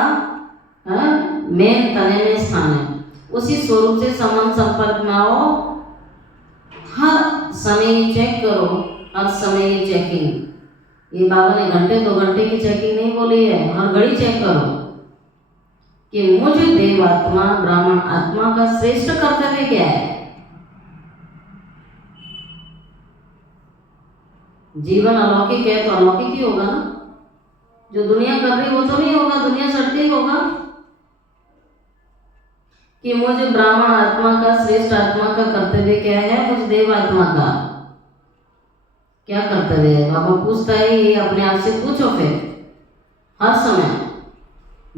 मेन तने में स्थान है। उसी स्वरूप से संबंध संपर्क में आओ। हर समय चेक करो, हर समय ये चेकिंग। ये बाबा ने घंटे 2 घंटे की चेकिंग नहीं बोली है, हर घड़ी चेक करो कि मुझे देव आत्मा, ब्राह्मण आत्मा का श्रेष्ठ कर्तव्य क्या है। जीवन अलौकिक है तो अलौकिक ही होगा ना। जो दुनिया कर रही वो तो नहीं होगा, दुनिया सड़ती होगा। कि मुझे ब्राह्मण आत्मा का, श्रेष्ठ आत्मा का कर्तव्य क्या है, मुझ देव आत्मा का। क्या कर्तव्य है? बाबा पूछता है, ये अपने आप से पूछो फिर हर समय।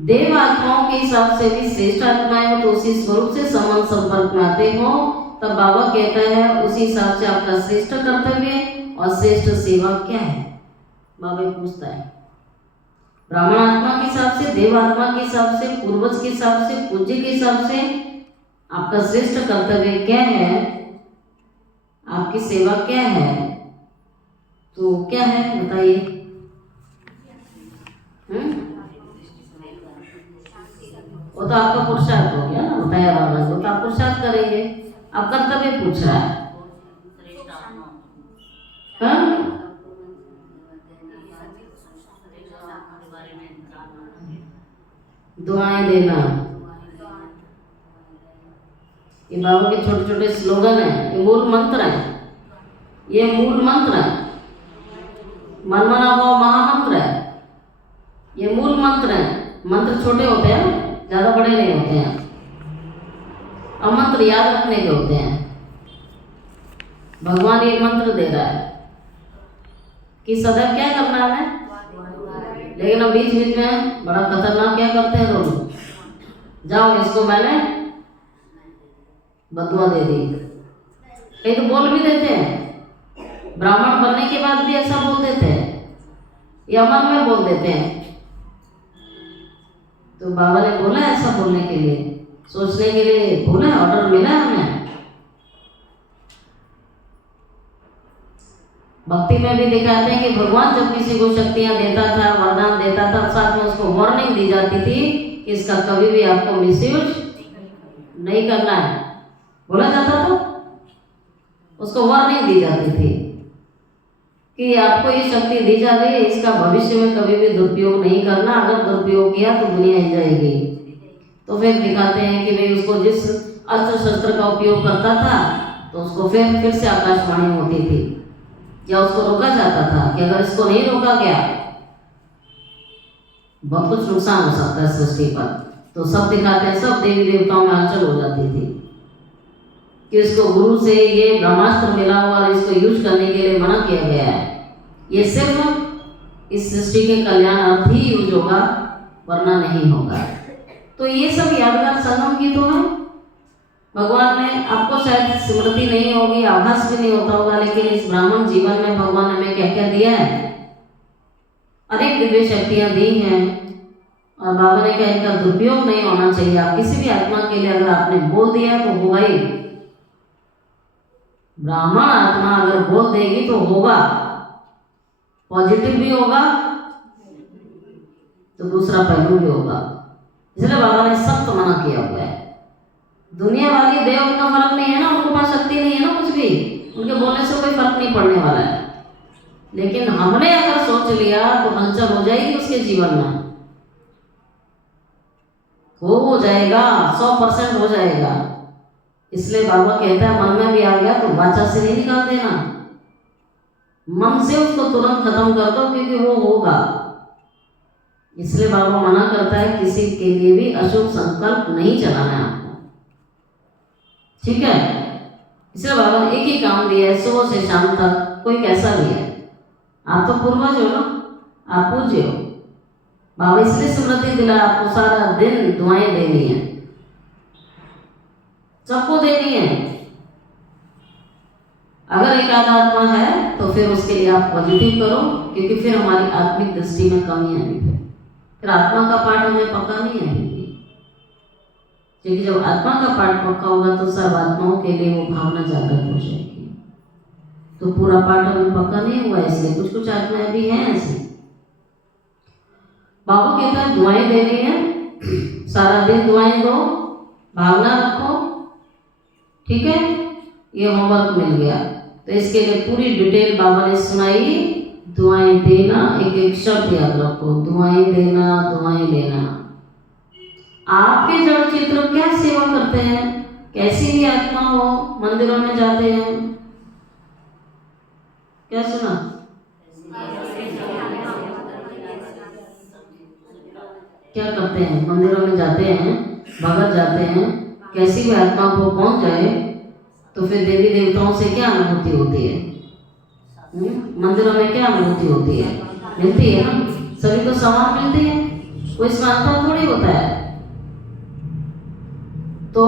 देव आत्माओं के हिसाब से भी श्रेष्ठ आत्माएं हो तो उसी स्वरूप से समान संपर्क में आते हो, तब बाबा कहता है उसी हिसाब से आपका श्रेष्ठ कर्तव्य और श्रेष्ठ सेवा क्या है? बाबा पूछता है। ब्राह्मण आत्मा के हिसाब से, देव आत्मा के हिसाब से, पूर्वज के हिसाब से, पूज्य के हिसाब से आपका श्रेष्ठ कर्तव्य क्या है, आपकी सेवा क्या है? तो क्या है बताइए? वो तो आपका पुरुषार्थ हो गया ना, बताया बाबा, वो तो आप पुरुषार्थ करेंगे। अब कर्तव्य पूछ रहा है। दुआएं देना, ये बाबा के छोटे छोटे स्लोगन है, ये मूल मंत्र है, ये मूल मंत्र है। मन मना भाव महामंत्र है, ये मूल मंत्र है। मंत्र छोटे होते हैं, ज्यादा बड़े नहीं होते हैं, और मंत्र याद रखने के होते हैं। भगवान ये मंत्र दे रहा है कि सदैव क्या करना है, लेकिन अब बीच बीच में बड़ा खतरनाक क्या करते हैं लोग, जाओ इसको मैंने बदुआ दे दी, कहीं तो बोल भी देते हैं, ब्राह्मण बनने के बाद भी ऐसा बोल देते हैं या मन में बोल देते हैं। तो बाबा ने बोला ऐसा बोलने के लिए, सोचने के लिए बोला, ऑर्डर मिला हमें। भक्ति में भी दिखाते हैं कि भगवान जब किसी को शक्तियां देता था, वरदान देता था, साथ में उसको वार्निंग दी जाती थी कि इसका कभी भी आपको मिसयूज नहीं करना है, बोला जाता था, उसको वार्निंग दी जाती थी कि आपको ये शक्ति दी जा रही है, इसका भविष्य में कभी भी दुरुपयोग नहीं करना, अगर दुरुपयोग किया तो दुनिया हिल जाएगी। तो फिर दिखाते हैं कि भाई उसको जिस अस्त्र शस्त्र का उपयोग करता था तो उसको फिर से आकाशवाणी होती थी या उसको रोका जाता था कि अगर इसको नहीं रोका गया बहुत कुछ नुकसान हो सकता है सृष्टि पर। तो सब दिखाते हैं, सब देवी देवताओं में हलचल हो जाती थी कि इसको गुरु से ये ब्रह्मास्त्र मिला हुआ और इसको यूज करने के लिए मना किया गया है, ये सिर्फ इस सृष्टि के कल्याणार्थ ही यूज होगा, वरना नहीं होगा। तो ये सब यादगार संगम की तो है। भगवान ने, आपको शायद स्मृति नहीं होगी, आभास भी नहीं होता होगा, लेकिन इस ब्राह्मण जीवन में भगवान ने हमें क्या क्या दिया है, अनेक दिव्य शक्तियां दी हैं। और बाबा ने कहा इनका दुरुपयोग नहीं होना चाहिए। आप किसी भी आत्मा के लिए अगर आपने बोल दिया तो होगा ही, ब्राह्मण आत्मा अगर बोल देगी तो होगा, पॉजिटिव भी होगा तो दूसरा पहलू भी होगा। इसलिए बाबा ने सख्त मना किया हुआ है। दुनिया वाली देव उनका फर्क नहीं है ना, उनको पास शक्ति नहीं है ना कुछ भी, उनके बोलने से कोई फर्क नहीं पड़ने वाला है। लेकिन हमने अगर सोच लिया तो हलचल हो जाएगी उसके जीवन में, हो जाएगा, 100% हो जाएगा। इसलिए बाबा कहता है मन में भी आ गया तो वाचा से नहीं निकाल देना, मन से उसको तुरंत खत्म कर दो, क्योंकि वो होगा। इसलिए बाबा मना करता है किसी के लिए भी अशुभ संकल्प नहीं चलाना है आपको, ठीक है। इसलिए बाबा ने एक ही काम दिया है, सुबह से शाम तक, कोई कैसा भी है, आप तो पूर्वज हो ना, आप पूज्य हो। बाबा इसलिए स्मृति दिला आपको, सारा दिन दुआएं देनी है, सबको देनी है। अगर एक आध आत्मा है तो फिर उसके लिए आप पॉजिटिव करो, क्योंकि फिर हमारी आत्मिक दृष्टि में कमी आएगी, फिर आत्मा का पाठ हमें पक्का नहीं आएगी। क्योंकि जब आत्मा का पाठ पक्का होगा तो सर्वात्माओं के लिए वो भावना जागृत हो जाएगी। तो पूरा पाठ अभी पक्का नहीं हुआ, इसलिए कुछ कुछ आत्माएं भी हैं ऐसी। बाबा कहता है दुआएं देनी है, सारा दिन दुआएं दो, भावना रखो, ठीक है। ये होमवर्क मिल गया, तो इसके लिए पूरी डिटेल बाबा ने सुनाई। दुआएं देना, एक एक शब्द याद रखो, दुआएं देना, दुआएं लेना। आपके जड़ चित्र क्या सेवा करते हैं, कैसी भी आत्मा हो, मंदिरों में जाते हैं, क्या सुना, क्या करते हैं, मंदिरों में जाते हैं, भगत जाते हैं, कैसी भी आत्मा को पहुंच जाए तो फिर देवी देवताओं से क्या अनुभूति होती है, मंदिरों में क्या अनुभूति होती है? मिलती है ना, सभी को समान मिलती है, कोई इसमें अंतर थोड़ी होता है। तो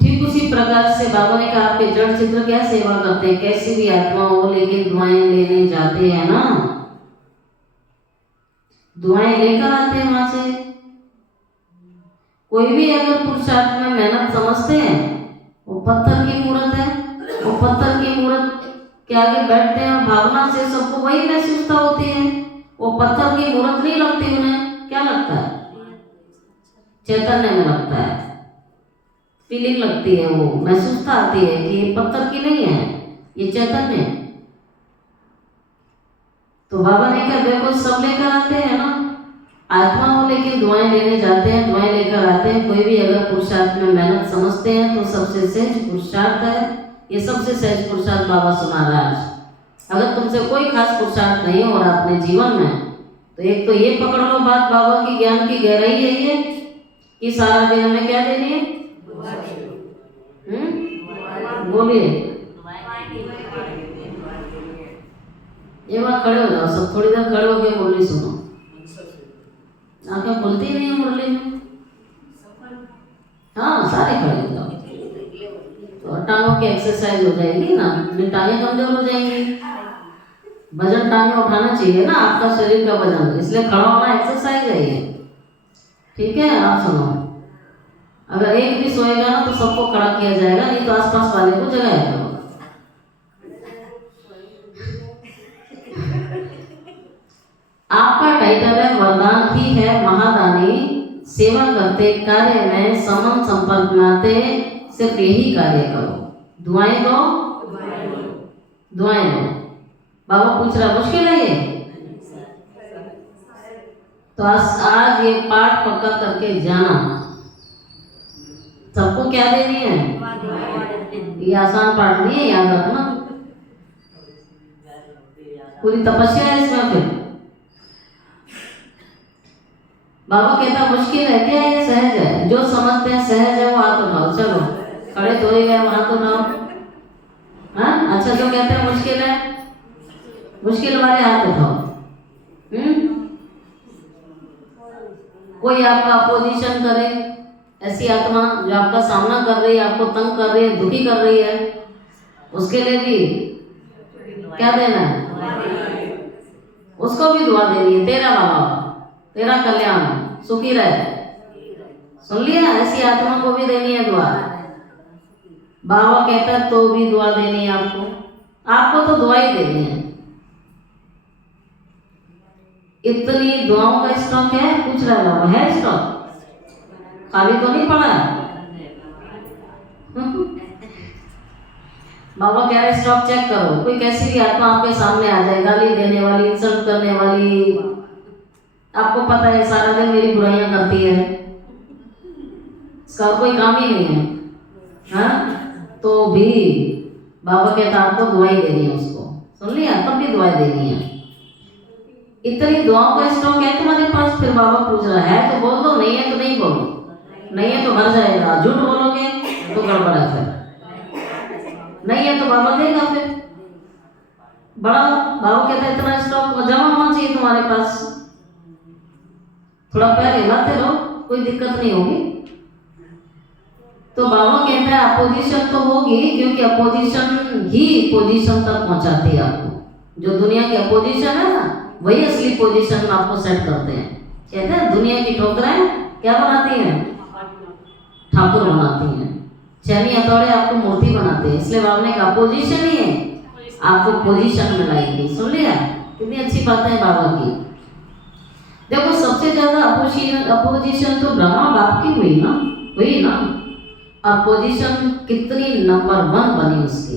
ठीक उसी प्रकार से बाबा ने कहा आपके जड़ चित्र क्या सेवा करते हैं, कैसी भी आत्मा हो, लेकिन दुआएं लेने जाते हैं ना, दुआएं लेकर आते हैं वहां से। कोई भी अगर पुरुषार्थ में मेहनत समझते हैं, वो पत्थर की मूर्त है, वो पत्थर की मूर्त के आगे बैठते हैं, भावना से सबको वही महसूसता होती है। वो पत्थर की मूर्त नहीं लगती, उन्हें क्या लगता है? चैतन्य में लगता है, फीलिंग लगती है, वो महसूसता आती है कि ये पत्थर की नहीं है, ये चैतन्य है। तो बाबा ने कहा देखो सब लेकर आते हैं ना, आत्मा हो लेकिन दुआएं लेने जाते हैं, दुआएं लेकर आते हैं। कोई भी अगर पुरुषार्थ में मेहनत समझते हैं तो सबसे सहज पुरुषार्थ है ये, सबसे सहज पुरुषार्थ बाबा सुना रहा है। अगर तुमसे कोई खास पुरुषार्थ नहीं हो रहा अपने जीवन में, तो एक तो ये पकड़ लो बात बाबा की ज्ञान की गहराई है ये, कि सारा दिन हमें क्या देनी है? बोलिए, ये बात खड़े हो जाओ सब, थोड़ी देर खड़े होकर मुरली सुनो। आंखें खुलती नहीं है मुरली में? हाँ सारे खड़े हो जाओ, तो टांगों की एक्सरसाइज हो जाएगी ना, टांगें कमजोर हो जाएंगी। वजन टांगें उठाना चाहिए ना, आपका शरीर का वजन, इसलिए खड़ा होना एक्सरसाइज है ये। ठीक है, आप सुनो, अगर एक भी सोएगा ना तो सबको खड़ा किया जाएगा, नहीं तो आसपास वाले को जगाएगा। आपका टाइटल है वरदान ही है महादानी, सेवा करते कार्य में समन संपर्क में आते, सिर्फ यही कार्य करो, दुआएं दो, दुआएं दो। बाबा पूछ रहा मुश्किल है ये? तो आज ये पाठ पक्का करके जाना। सबको क्या देनी है? ये आसान पाठ नहीं है, याद रखना, पूरी तपस्या है इसमें। फिर बाबा कहता मुश्किल है क्या? ये सहज है, जो समझते हैं सहज है वो हाथ उठाओ। चलो खड़े तो ही गए, हाथ उठाओ। हाँ अच्छा, जो कहते हैं मुश्किल है, मुश्किल वाले हाथ उठाओ। कोई आपका अपोजिशन करे, ऐसी आत्मा जो आपका सामना कर रही है, आपको तंग कर रही है, दुखी कर रही है, उसके लिए भी क्या देना है? उसको भी दुआ देनी है, तेरा बाबा तेरा कल्याण सुखी रहे। सुन लिया? ऐसी आत्मा को भी देनी है दुआ। बाबा कहता है तो भी दुआ देनी है आपको, आपको तो दुआ ही देनी है। इतनी दुआओं का स्टॉक है? पूछ रहा है बाबा, है स्टॉक? खाली तो नहीं पड़ा है? बाबा कह रहे स्टॉक चेक करो, कोई कैसी भी आत्मा आपके सामने आ जाए, गाली देने वाली, इंसल्ट करने वाली, आपको पता है सारा दिन मेरी बुराइयां करती है, इसका कोई काम ही नहीं है, हाँ? तो भी बाबा कहता आपको दुआई देनी है उसको। सुन लिया? तब भी दुआई देनी है। इतनी दुआओं का स्टॉक है तुम्हारे पास। फिर बाबा पूछ रहा है तो बोल दो, नहीं है तो नहीं बोलो, नहीं है तो भर जाएगा, झूठ बोलोगे तो गड़बड़ है, फिर नहीं है तो बाबा देगा। फिर बड़ा बाबा कहता है इतना स्टॉक जमा होना चाहिए तुम्हारे पास, थोड़ा पैर हिलाते रहो, कोई दिक्कत नहीं होगी। तो बाबा कहता है अपोजिशन तो होगी, क्योंकि अपोजिशन ही पोजीशन तक पहुंचाती है आपको। जो दुनिया की अपोजिशन है ना, वही असली पोजीशन में आपको सेट करते हैं। कहते हैं दुनिया की ठोकरें क्या बनाती हैं? ठाकुर बनाती हैं। चैनी हथौड़े आपको मूर्ति बनाते हैं। इसलिए बाबा ने कहा अपोजिशन ही है आपको पोजीशन में लाएंगे। सुन लिया? कितनी अच्छी बात है बाबा की। देखो सबसे ज्यादा अपोजिशन तो ब्रह्मा बाप की हुई ना। अपोजिशन कितनी नंबर 1 बनी उसकी,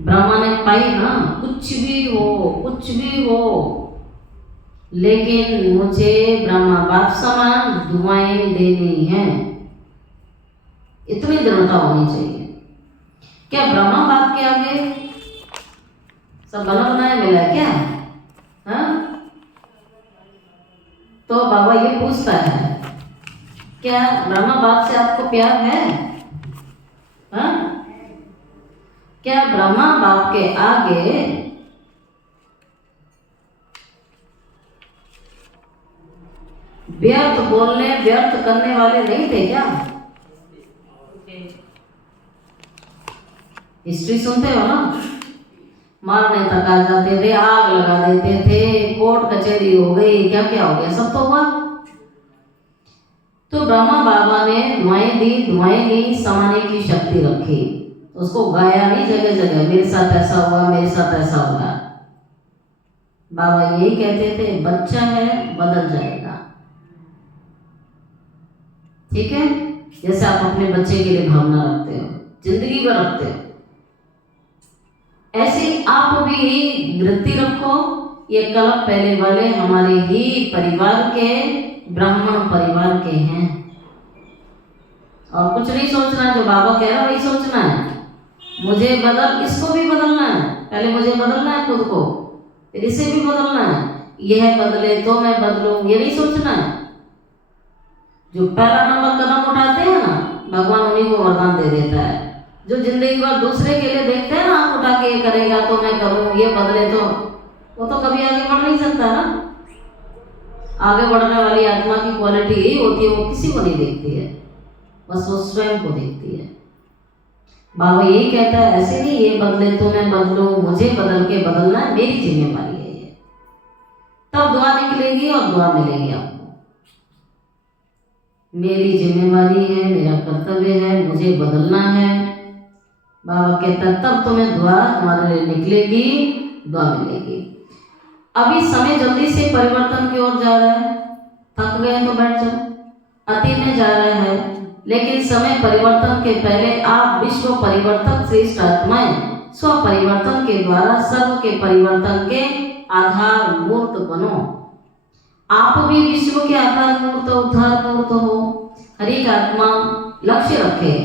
ब्रह्मा ने पाई ना। कुछ भी हो लेकिन मुझे ब्रह्मा बाप समान दुआएं देनी है, इतनी दृढ़ता होनी चाहिए। क्या ब्रह्मा बाप के आगे सब बना बनाया मिला क्या? हाँ? तो बाबा ये पूछता है क्या ब्रह्मा बाप से आपको प्यार है? हाँ? क्या ब्रह्मा बाप के आगे व्यर्थ बोलने व्यर्थ करने वाले नहीं थे क्या? हिस्ट्री सुनते हो ना, मारने तक आ जाते थे, आग लगा देते थे, कोर्ट कचहरी हो गई, क्या क्या हो गया, सब तो हुआ। तो ब्रह्मा बाबा ने दुआएं दी, समाने की शक्ति रखी, उसको गाया नहीं जगह जगह, मेरे साथ ऐसा हुआ, मेरे साथ ऐसा हुआ। बाबा यही कहते थे, बच्चा है बदल जाएगा, ठीक है। जैसे आप अपने बच्चे के लिए भावना रखते हो, जिंदगी भर रखते हो, ऐसे आप भी वृत्ति रखो। ये कल्प पहले वाले हमारे ही परिवार के, ब्राह्मण परिवार के हैं, और कुछ नहीं सोचना, जो बाबा कह रहा है वही सोचना है। मुझे बदल, इसको भी बदलना है, पहले मुझे बदलना है खुद को, फिर इसे भी बदलना है। यह बदले तो मैं बदलूं, ये नहीं सोचना है। जो पहला नंबर कदम उठाते हैं ना, भगवान उन्हीं को वरदान दे देता है। जो जिंदगी भर दूसरे के लिए देखते हैं ना, आंख उठा के ये करेगा तो मैं करूं, ये बदले तो, वो तो कभी आगे बढ़ नहीं सकता ना। आगे बढ़ने वाली आत्मा की क्वालिटी यही होती है, वो किसी को नहीं देखती है, बस वो स्वयं को देखती है। बाबा यही कहता है, ऐसे नहीं ये बदले तो मैं बदलूं, मुझे बदल के बदलना है, मेरी जिम्मेवारी है ये। तब दुआ निकलेगी और दुआ मिलेगी आपको। मेरी जिम्मेवारी है, मेरा कर्तव्य है, मुझे बदलना है। बाबा कहता है तब तुम्हें दुआ तुम्हारे लिए निकलेगी, दुआ मिलेगी। अभी समय जल्दी से परिवर्तन की ओर जा रहा है, थक गए तो बैठ जाओ। अतीत में जा रहा है, लेकिन समय परिवर्तन के पहले आप विश्व परिवर्तक श्रेष्ठ आत्माएं स्व परिवर्तन के द्वारा सर्व के परिवर्तन के आधार मूर्त बनो। आप भी विश्व के आधार मूर्त, उद्धार मूर्त हो। हर एक आत्मा लक्ष्य रखे।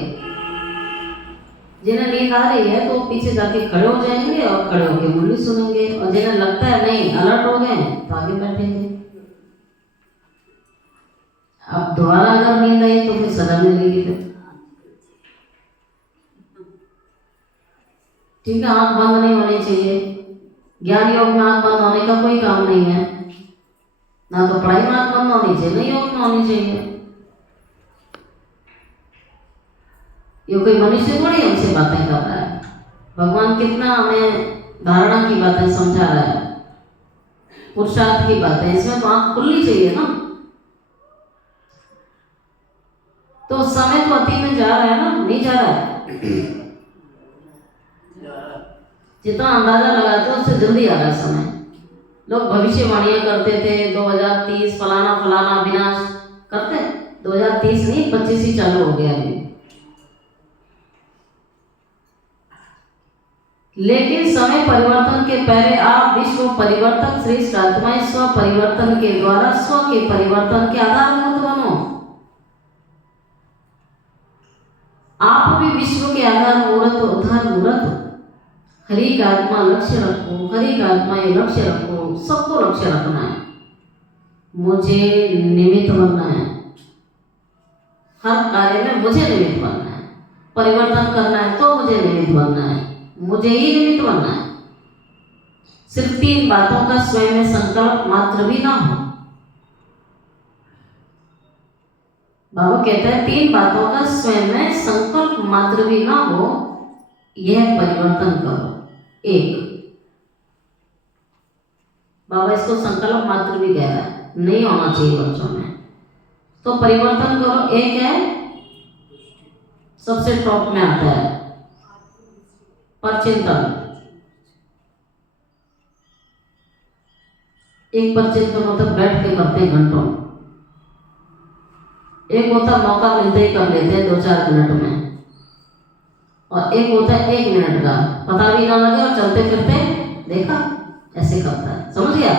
जिन्हें नींद आ रही है तो पीछे जाके खड़े हो जाएंगे और खड़े होकर मुरली सुनेंगे, और जिन्हें लगता है नहीं अलर्ट हो गए तो आगे बैठेंगे। अब दोबारा अगर नींद आई तो फिर सजा मिलेगी फिर, ठीक है। आंख बंद नहीं होनी चाहिए। ज्ञान योग में आंख बंद होने का कोई काम नहीं है, ना तो पढ़ाई में आंख बंद होनी चाहिए, ना योग में होनी चाहिए। ये कोई मनुष्य थोड़ी हमसे बातें कर रहा है, भगवान कितना हमें धारणा की बातें समझा रहा है, पुरुषार्थ की बातें, इसमें तो आंख खुलनी चाहिए ना। तो समय तो अति में जा रहा है ना, नहीं जा रहा है? जितना अंदाजा लगाते हो उससे जल्दी आ रहा है समय। लोग भविष्यवाणियां करते थे 2030 फलाना फलाना विनाश करते, 2030 नहीं 25 ही चालू हो गया अभी। लेकिन समय परिवर्तन के पहले आप विश्व परिवर्तक श्रेष्ठ आत्माएं स्व परिवर्तन के द्वारा स्व के परिवर्तन के आधार मूर्त बनो। आप भी विश्व के आधार मूर्त, उद्धार मूर्त। हर एक आत्मा लक्ष्य रखो, हर एक आत्मा ये लक्ष्य रखो, सबको लक्ष्य रखना है। मुझे निमित्त बनना है, हर कार्य में मुझे निमित्त बनना है। परिवर्तन करना है तो मुझे निमित्त बनना है, मुझे ही निमित्त बनना है। सिर्फ 3 बातों का स्वयं में संकल्प मात्र भी ना हो। बाबा कहता है 3 बातों का स्वयं में संकल्प मात्र भी ना हो, यह परिवर्तन करो। 1, बाबा इसको संकल्प मात्र भी कह रहा है, नहीं होना चाहिए बच्चों में, तो परिवर्तन करो। 1 है, सबसे टॉप में आता है परचिंतन। एक परचिंतन मतलब बैठ के करते हैं घंटों, एक होता मौका मिलते ही कर लेते हैं 2-4 मिनट में, और एक होता है 1 मिनट का, पता भी ना लगे और चलते फिरते देखा ऐसे करता है, समझ गया।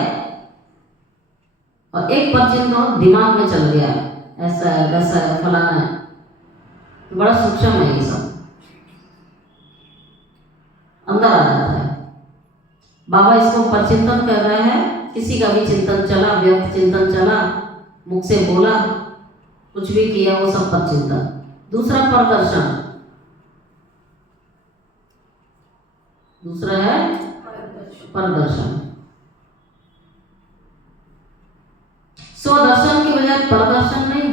और एक परचिंतन दिमाग में चल गया, ऐसा है वैसा है फलाना है, तो बड़ा सूक्ष्म है ये सब, अंदर आ जाता है। बाबा इसको परचिंतन कर रहा है। किसी का भी चिंतन चला, व्यक्त चिंतन चला, मुख से बोला, कुछ भी किया, वो सब परचिंतन। दूसरा प्रदर्शन, दूसरा है प्रदर्शन। स्वदर्शन की बजाय प्रदर्शन नहीं,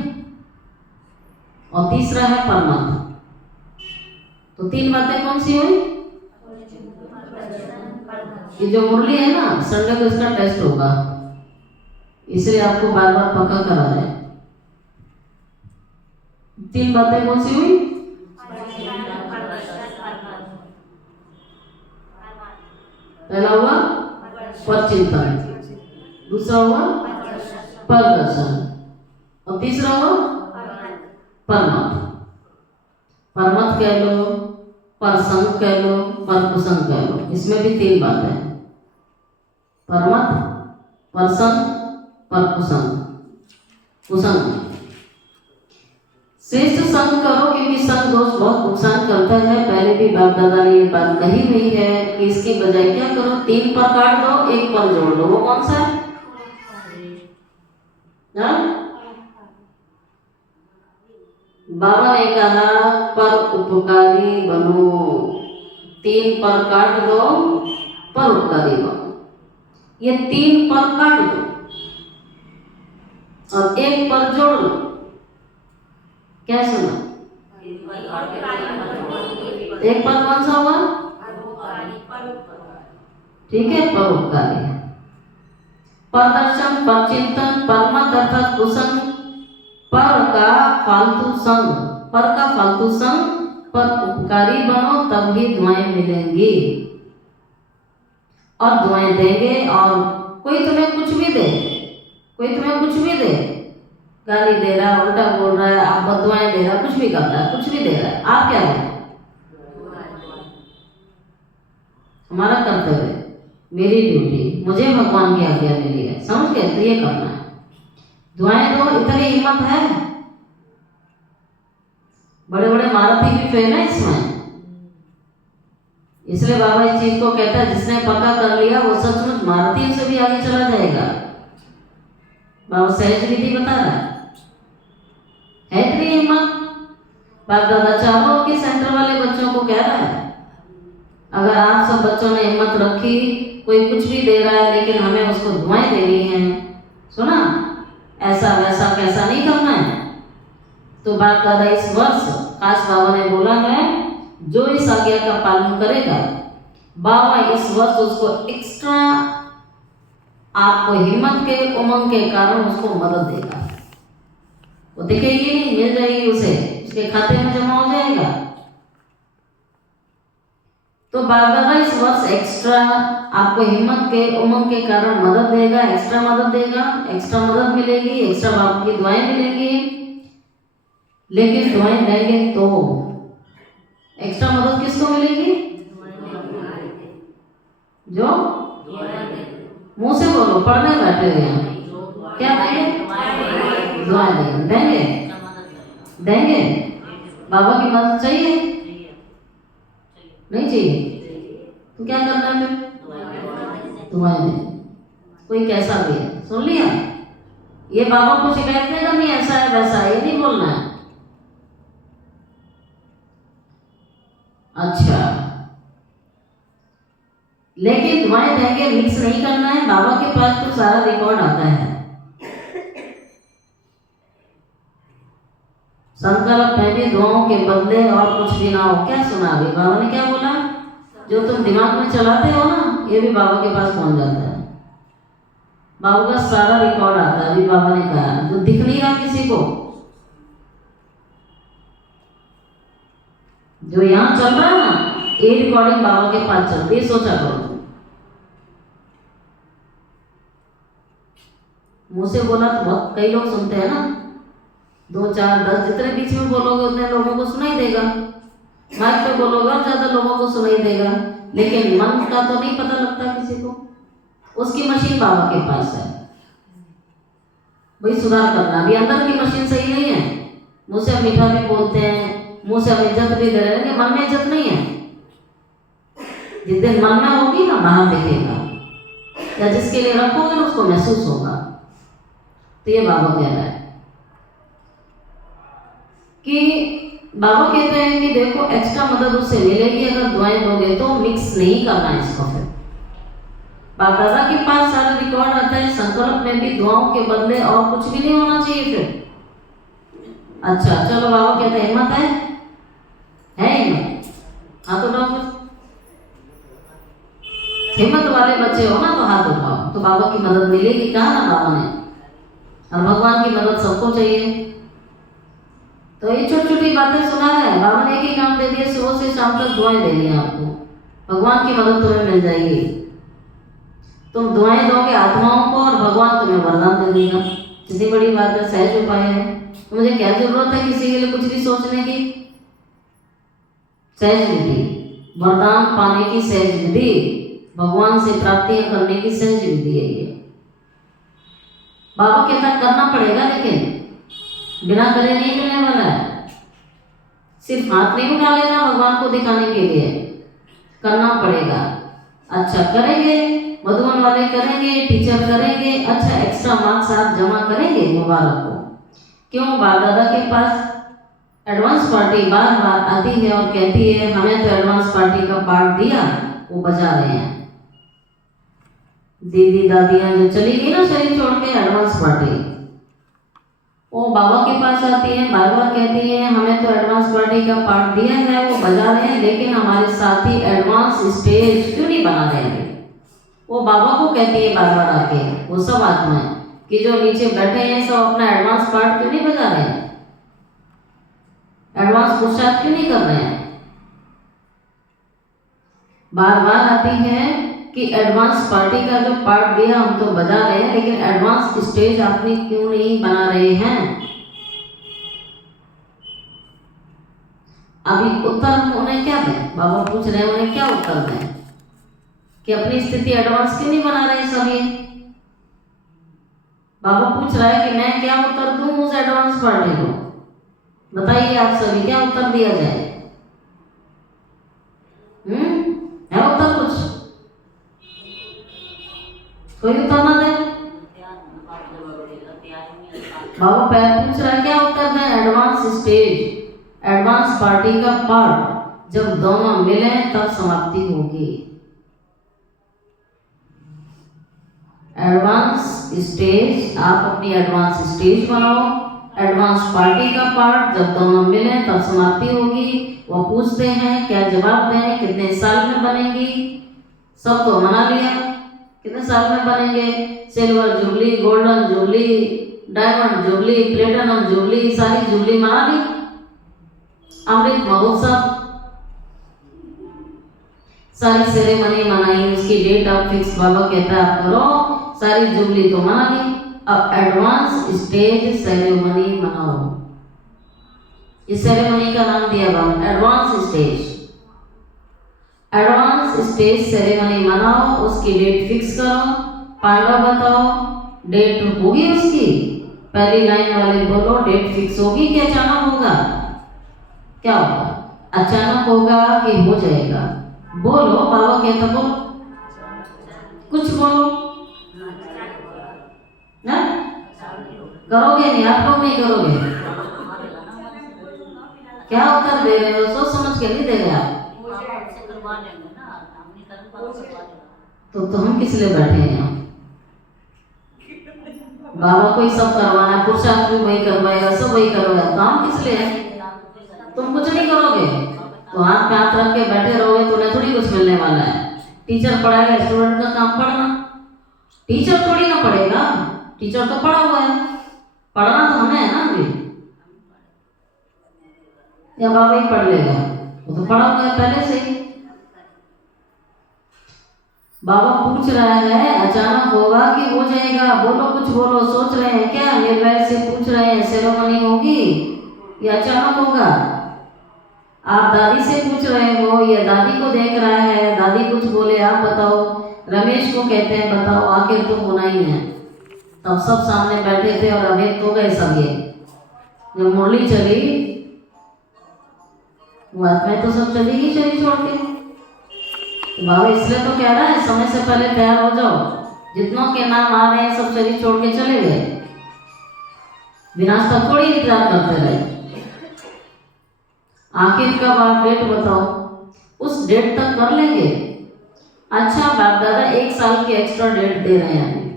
और तीसरा है परमत। तो 3 बातें कौन सी हुई? ये जो मुरली है ना, संडे को इसका टेस्ट होगा, इसलिए आपको बार बार पक्का करा रहे हैं। 3 बातें कौन सी हुई? पहला हुआ परचिंतन, दूसरा हुआ प्रदर्शन, और तीसरा हुआ परमत। परमत कह लो, परसंग कह लो, परकुसंग कह लो, इसमें भी 3 बातें हैं। परमत, परसंग, परकुसंग। कुसंग, श्रेष्ठ संग करो, क्योंकि संग दोष बहुत नुकसान करता है। पहले भी बाप दादा ने ये बात कही हुई है कि इसकी बजाय क्या करो, 3 पर काट दो, 1 पर जोड़ दो। वो कौन सा है? बाबा ने कहा पर उपकारी बनो, 3 पर काट दो, पर उपकारी बनो। ये 3 पर काट दो और 1 पर जोड़ लो। क्या सुना? 1 पर कौन सा हुआ? ठीक है, परोपकारी है। प्रदर्शन, परचिंतन, परमत अर्थात कुसंग, पर का फालतू संग, पर का फालतू संग, पर उपकारी बनो, तब ही दुआएं मिलेंगी। और दुआएं देंगे, और कोई तुम्हें कुछ भी दे, कोई तुम्हें कुछ भी दे, गाली दे रहा है, उल्टा बोल रहा है, आप बददुआएं दे रहा है, कुछ भी कर रहा है, कुछ भी दे रहा है, आप क्या करें? हमारा कर्तव्य, मेरी ड्यूटी, मुझे भगवान की आज्ञा मिली है, समझ गए? तो ये करना है। दुआएं दो, इतनी हिम्मत है। बड़े बड़े महारथी भी फेल है इसमें, इसलिए बाबा इस चीज को कहता है, जिसने पक्का कर लिया वो सचमुच महारथियों से भी आगे चला जाएगा। बाबा सहज विधि बता रहा है इतनी हिम्मत। बाप दादा चारों के सेंटर वाले बच्चों को कह रहा है, अगर आप सब बच्चों ने हिम्मत रखी, कोई कुछ भी दे रहा है लेकिन हमें उसको दुआएं देनी है, सुना, ऐसा वैसा कैसा नहीं करना है। तो बाप दादा इस वर्ष काश बाबा ने बोला है, जो इस आज्ञा का पालन करेगा, बाबा इस वर्ष उसको एक्स्ट्रा, आपको हिम्मत के उमंग के कारण उसको मदद देगा। वो दिखेगी नहीं, मिल जाएगी उसे, उसके खाते में जमा हो जाएगा। तो बाप दादा इस वर्ष एक्स्ट्रा आपको हिम्मत के उमंग के कारण मदद देगा, एक्स्ट्रा मदद देगा, एक्स्ट्रा मदद मिलेगी, एक्स्ट्रा बाप की दुआएं मिलेंगी। लेकिन दुआएं देंगे तो एक्स्ट्रा मदद किसको मिलेगी? जो मुंह से बोलो, पढ़ने बैठे हुए हैं, क्या देंगे? दुआएं देंगे। देंगे देंगे बाबा की मदद चाहिए? नहीं चाहिए? तो क्या करना है फिर? दुआएं देंगे, कोई कैसा भी है। सुन लिया? ये बाबा को शिकायत नहीं करनी, ऐसा है वैसा है, ये नहीं बोलना है। अच्छा, लेकिन दुआएं देंगे मिक्स नहीं करना है। बाबा के पास तो सारा रिकॉर्ड आता है। संकल्प पहले दुआओं के बदले और कुछ भी ना हो। क्या सुना अभी बाबा ने क्या बोला? जो तुम दिमाग में चलाते हो ना, ये भी बाबा के पास पहुंच जाता है। बाबा का सारा रिकॉर्ड आता है। अभी बाबा ने कहा जो दिख नहीं रहा किसी को, जो यहाँ चल रहा है ना, ये रिकॉर्डिंग बाबा के पास चलती है। सोचा करो, मुंह से बोला तो बहुत कई लोग सुनते हैं ना, 2 4 10 जितने बीच में बोलोगे उतने लोगों को सुनाई देगा। माइक पे बोलोगे और ज्यादा लोगों को सुनाई देगा, लेकिन मन का तो नहीं पता लगता किसी को। उसकी मशीन बाबा के पास है। वही सुधार करना। अभी अंदर की मशीन सही नहीं है। मुंह से हम मीठा भी बोलते हैं, मुंह से हम इज्जत भी दे रहे हैं, मन में इज्जत नहीं है। जिस दिन मन में होगी ना, बाहर दिखेगा, या जिसके लिए रखोगे ना उसको महसूस होगा। तो ये बाबा कह रहा है कि बाबा कहते हैं कि देखो एक्स्ट्रा मदद उससे मिलेगी अगर दुआएं दोगे तो, मिक्स नहीं करना है इसको। फिर बाप दादा के पास सारा रिकॉर्ड आता है, संकल्प में भी दुआओं के बदले और कुछ भी नहीं होना चाहिए फिर। अच्छा चलो, बाबा कहते हैं हिम्मत है हिम्मत, हाथ उठाओ फिर। हिम्मत वाले बच्चे हो ना तो हाथ उठाओ, तो बाबा की मदद मिलेगी। कहा ना बाबा ने, और भगवान की मदद सबको चाहिए। तो ये छोटी छोटी बातें सुना है बाबा ने, एक ही काम दे दिया, सुबह से शाम तक दुआएं देनी है आपको, भगवान की मदद तुम्हें मिल जाएगी। तुम दुआएं दोगे आत्माओं को और भगवान तुम्हें वरदान दे देगा। कितनी बड़ी बात है, सहज उपाय है। तो मुझे क्या जरूरत है किसी के लिए कुछ भी सोचने की? सहज विधि, वरदान पाने की सहज विधि, भगवान से प्राप्तियां करने की सहज विधि है ये। बाबा कहता करना पड़ेगा, लेकिन बिना करे नहीं मिलने वाला है। सिर्फ हाथ नहीं उठा लेना भगवान को दिखाने के लिए, करना पड़ेगा। अच्छा करेंगे, मधुबन वाले करेंगे, टीचर करेंगे, अच्छा एक्स्ट्रा मार्क्स आप जमा करेंगे मुबारक हो। क्यों? बाप दादा के पास एडवांस पार्टी बार बार आती है और कहती है हमें तो एडवांस पार्टी का पार्ट दिया, वो बजा रहे हैं। दीदी दादियां जो चली गई ना शरीर छोड़ के, एडवांस पार्टी, वो बाबा के पास आती है, बार बार कहती है हमें तो एडवांस पार्टी का पार्ट दिया है, वो बजा रहे हैं, लेकिन हमारे साथी एडवांस स्टेज क्यों नहीं बना रहे हैं? वो बाबा को कहती है बार बार आके, वो सब आत्माएं कि जो नीचे बैठे हैं सब अपना एडवांस पार्ट क्यों नहीं बजा रहे हैं, एडवांस पुरुषार्थ क्यों नहीं कर रहे हैं? बार बार आती है कि एडवांस पार्टी का जो पार्ट दिया हम तो बजा रहे हैं, लेकिन एडवांस स्टेज आपने क्यों नहीं बना रहे हैं? अभी उत्तर उन्हें क्या दें? बाबा पूछ रहे हैं उन्हें क्या उत्तर दें कि अपनी स्थिति एडवांस क्यों नहीं बना रहे सभी? बाबा पूछ रहा है कि मैं क्या उत्तर दूं उस एडवांस पार्टी को? बताइए आप सभी, क्या उत्तर दिया जाए? है उत्तर कुछ? कोई उत्तर ना दे? बाबा पैर पूछ रहा है क्या उत्तर दें? एडवांस स्टेज, एडवांस पार्टी का पार्ट जब दोनों मिले तब समाप्ति होगी। एडवांस स्टेज, आप अपनी एडवांस स्टेज बनाओ, एडवांस पार्टी का पार्ट जब दोनों मिले तब समाप्ति होगी। वो पूछते हैं क्या जवाब दें, कितने साल में बनेगी? सब तो मना लिया, कितने साल में बनेंगे? Silver jubilee, golden jubilee, diamond jubilee, platinum jubilee, सारी जुबली मना ली। अमृत महोत्सव, सारी सेरेमनी मनाई, उसकी डेट अब फिक्स बाबा कहता है आप करो, सारी जुबली तो मना ली, अब एडवांस स्टेज सेरेमनी मनाओ। इस सेरेमनी का नाम दिया बाबा advance stage. Advance stage ceremony मनाओ, उसकी डेट फिक्स करो, पांडव बताओ डेट होगी उसकी? पहली लाइन वाले बोलो डेट फिक्स होगी कि अचानक होगा? क्या होगा? अचानक होगा कि हो जाएगा? बोलो, बाबा कहता बोलो, कुछ बोलो ना? करोगे नहीं? आप लोग नहीं करोगे? क्या उत्तर दे रहे हो? सोच समझ के नहीं दे रहे आप। तो हम किस लिए बैठे हैं? बाबा को ही सब करवाना, पुरुषार्थ भी वही करवाएगा, सब वही करवाएगा, तो हम किस लिए हैं? तुम कुछ नहीं करोगे तो हाथ पे हाथ रख के बैठे रहोगे तो उन्हें थोड़ी कुछ मिलने वाला है। टीचर पढ़ाएगा, स्टूडेंट का काम पढ़ना, टीचर थोड़ी ना पढ़ेगा, टीचर तो पढ़ा हुआ है, पढ़ना तो हमें है ना अभी, या बाबा ही पढ़ लेगा? वो तो पढ़ा हुआ है पहले से ही। बाबा पूछ रहा है अचानक होगा कि हो जाएगा? बोलो, कुछ बोलो, सोच रहे हैं क्या? निर्वैर से पूछ रहे हैं सेरेमनी होगी या अचानक होगा? आप दादी से पूछ रहे हो या दादी को देख रहा है, दादी कुछ बोले आप बताओ, रमेश को कहते हैं बताओ, आखिर तो होना ही है। तब सब सामने बैठे थे और अभी तो गए सब। ये जब मुरली चली बात में तो सब चली ही शरीर छोड़ के। तो बाबा इसलिए तो कह रहा है समय से पहले तैयार हो जाओ, जितनों के नाम आ रहे हैं सब शरीर छोड़ के चले गए, विनाश तक थोड़ी इंतजार करते रहे। आखिर कब आप डेट बताओ, उस डेट तक कर लेंगे। अच्छा बाप दादा 1 साल की एक्स्ट्रा डेट दे रहे हैं अभी।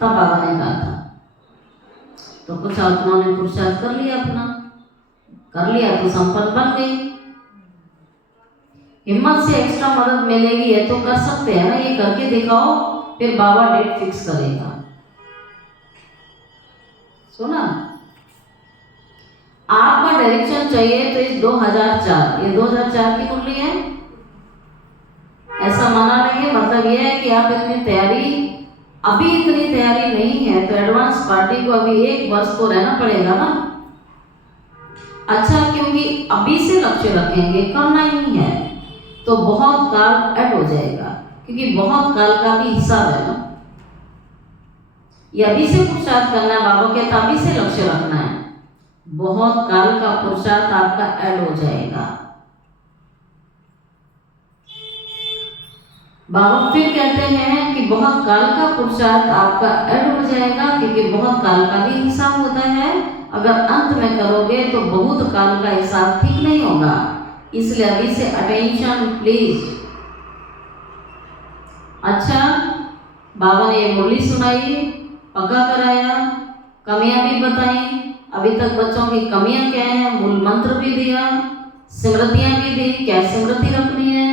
तब बाबा ने कहा था, तो कुछ आत्माओं ने पुरुषार्थ कर लिया, अपना कर लिया तो संपन्न बन गई। हिम्मत से एक्स्ट्रा मदद मिलेगी ये तो कर सकते हैं ना, ये करके दिखाओ, फिर बाबा डेट फिक्स करेगा। सुना, आपका डायरेक्शन चाहिए तो इस 2004, ये 2004 की कुंडली है, ऐसा माना नहीं है। मतलब ये है कि आप इतनी तैयारी, अभी इतनी तैयारी नहीं है तो एडवांस पार्टी को अभी 1 वर्ष तो रहना पड़ेगा ना। अच्छा, क्योंकि अभी से लक्ष्य रखेंगे, करना ही है तो बहुत काल ऐड हो जाएगा, क्योंकि बहुत काल का भी हिसाब है ना। ये अभी से पुरुषार्थ करना है, बाबा कहता अभी से लक्ष्य रखना है, बहुत काल का पुरुषार्थ आपका ऐड हो जाएगा। बाबा फिर कहते हैं कि बहुत काल का पुरुषार्थ आपका ऐड हो जाएगा, क्योंकि बहुत काल का भी हिसाब होता है। अगर अंत में करोगे तो बहुत काल का हिसाब ठीक नहीं होगा, इसलिए अभी से अटेंशन प्लीज। अच्छा, बाबा ने ये मुरली सुनाई, पक्का कराया, कमियां भी बताई, अभी तक बच्चों की कमियां क्या है, मूल मंत्र भी दिया, स्मृतियां भी दी, क्या स्मृति रखनी है,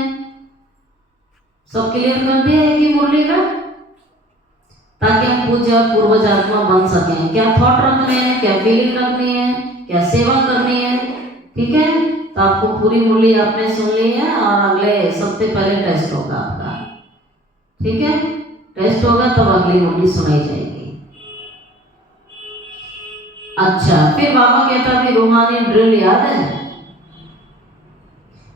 सब क्लियर कर दिया है कि मुरली का, ताकि हम पूज्य और पूर्वज आत्मा बन सकें। क्या थॉट रखने हैं, क्या फीलिंग रखनी है, क्या सेवा करनी है, ठीक है। तो आपको पूरी मुरली आपने सुन ली है, और अगले सबसे पहले टेस्ट होगा आपका, ठीक है। टेस्ट होगा तब अगली मुरली सुनाई जाएगी। अच्छा, फिर बाबा कहता भी रूहानी ड्रिल याद है,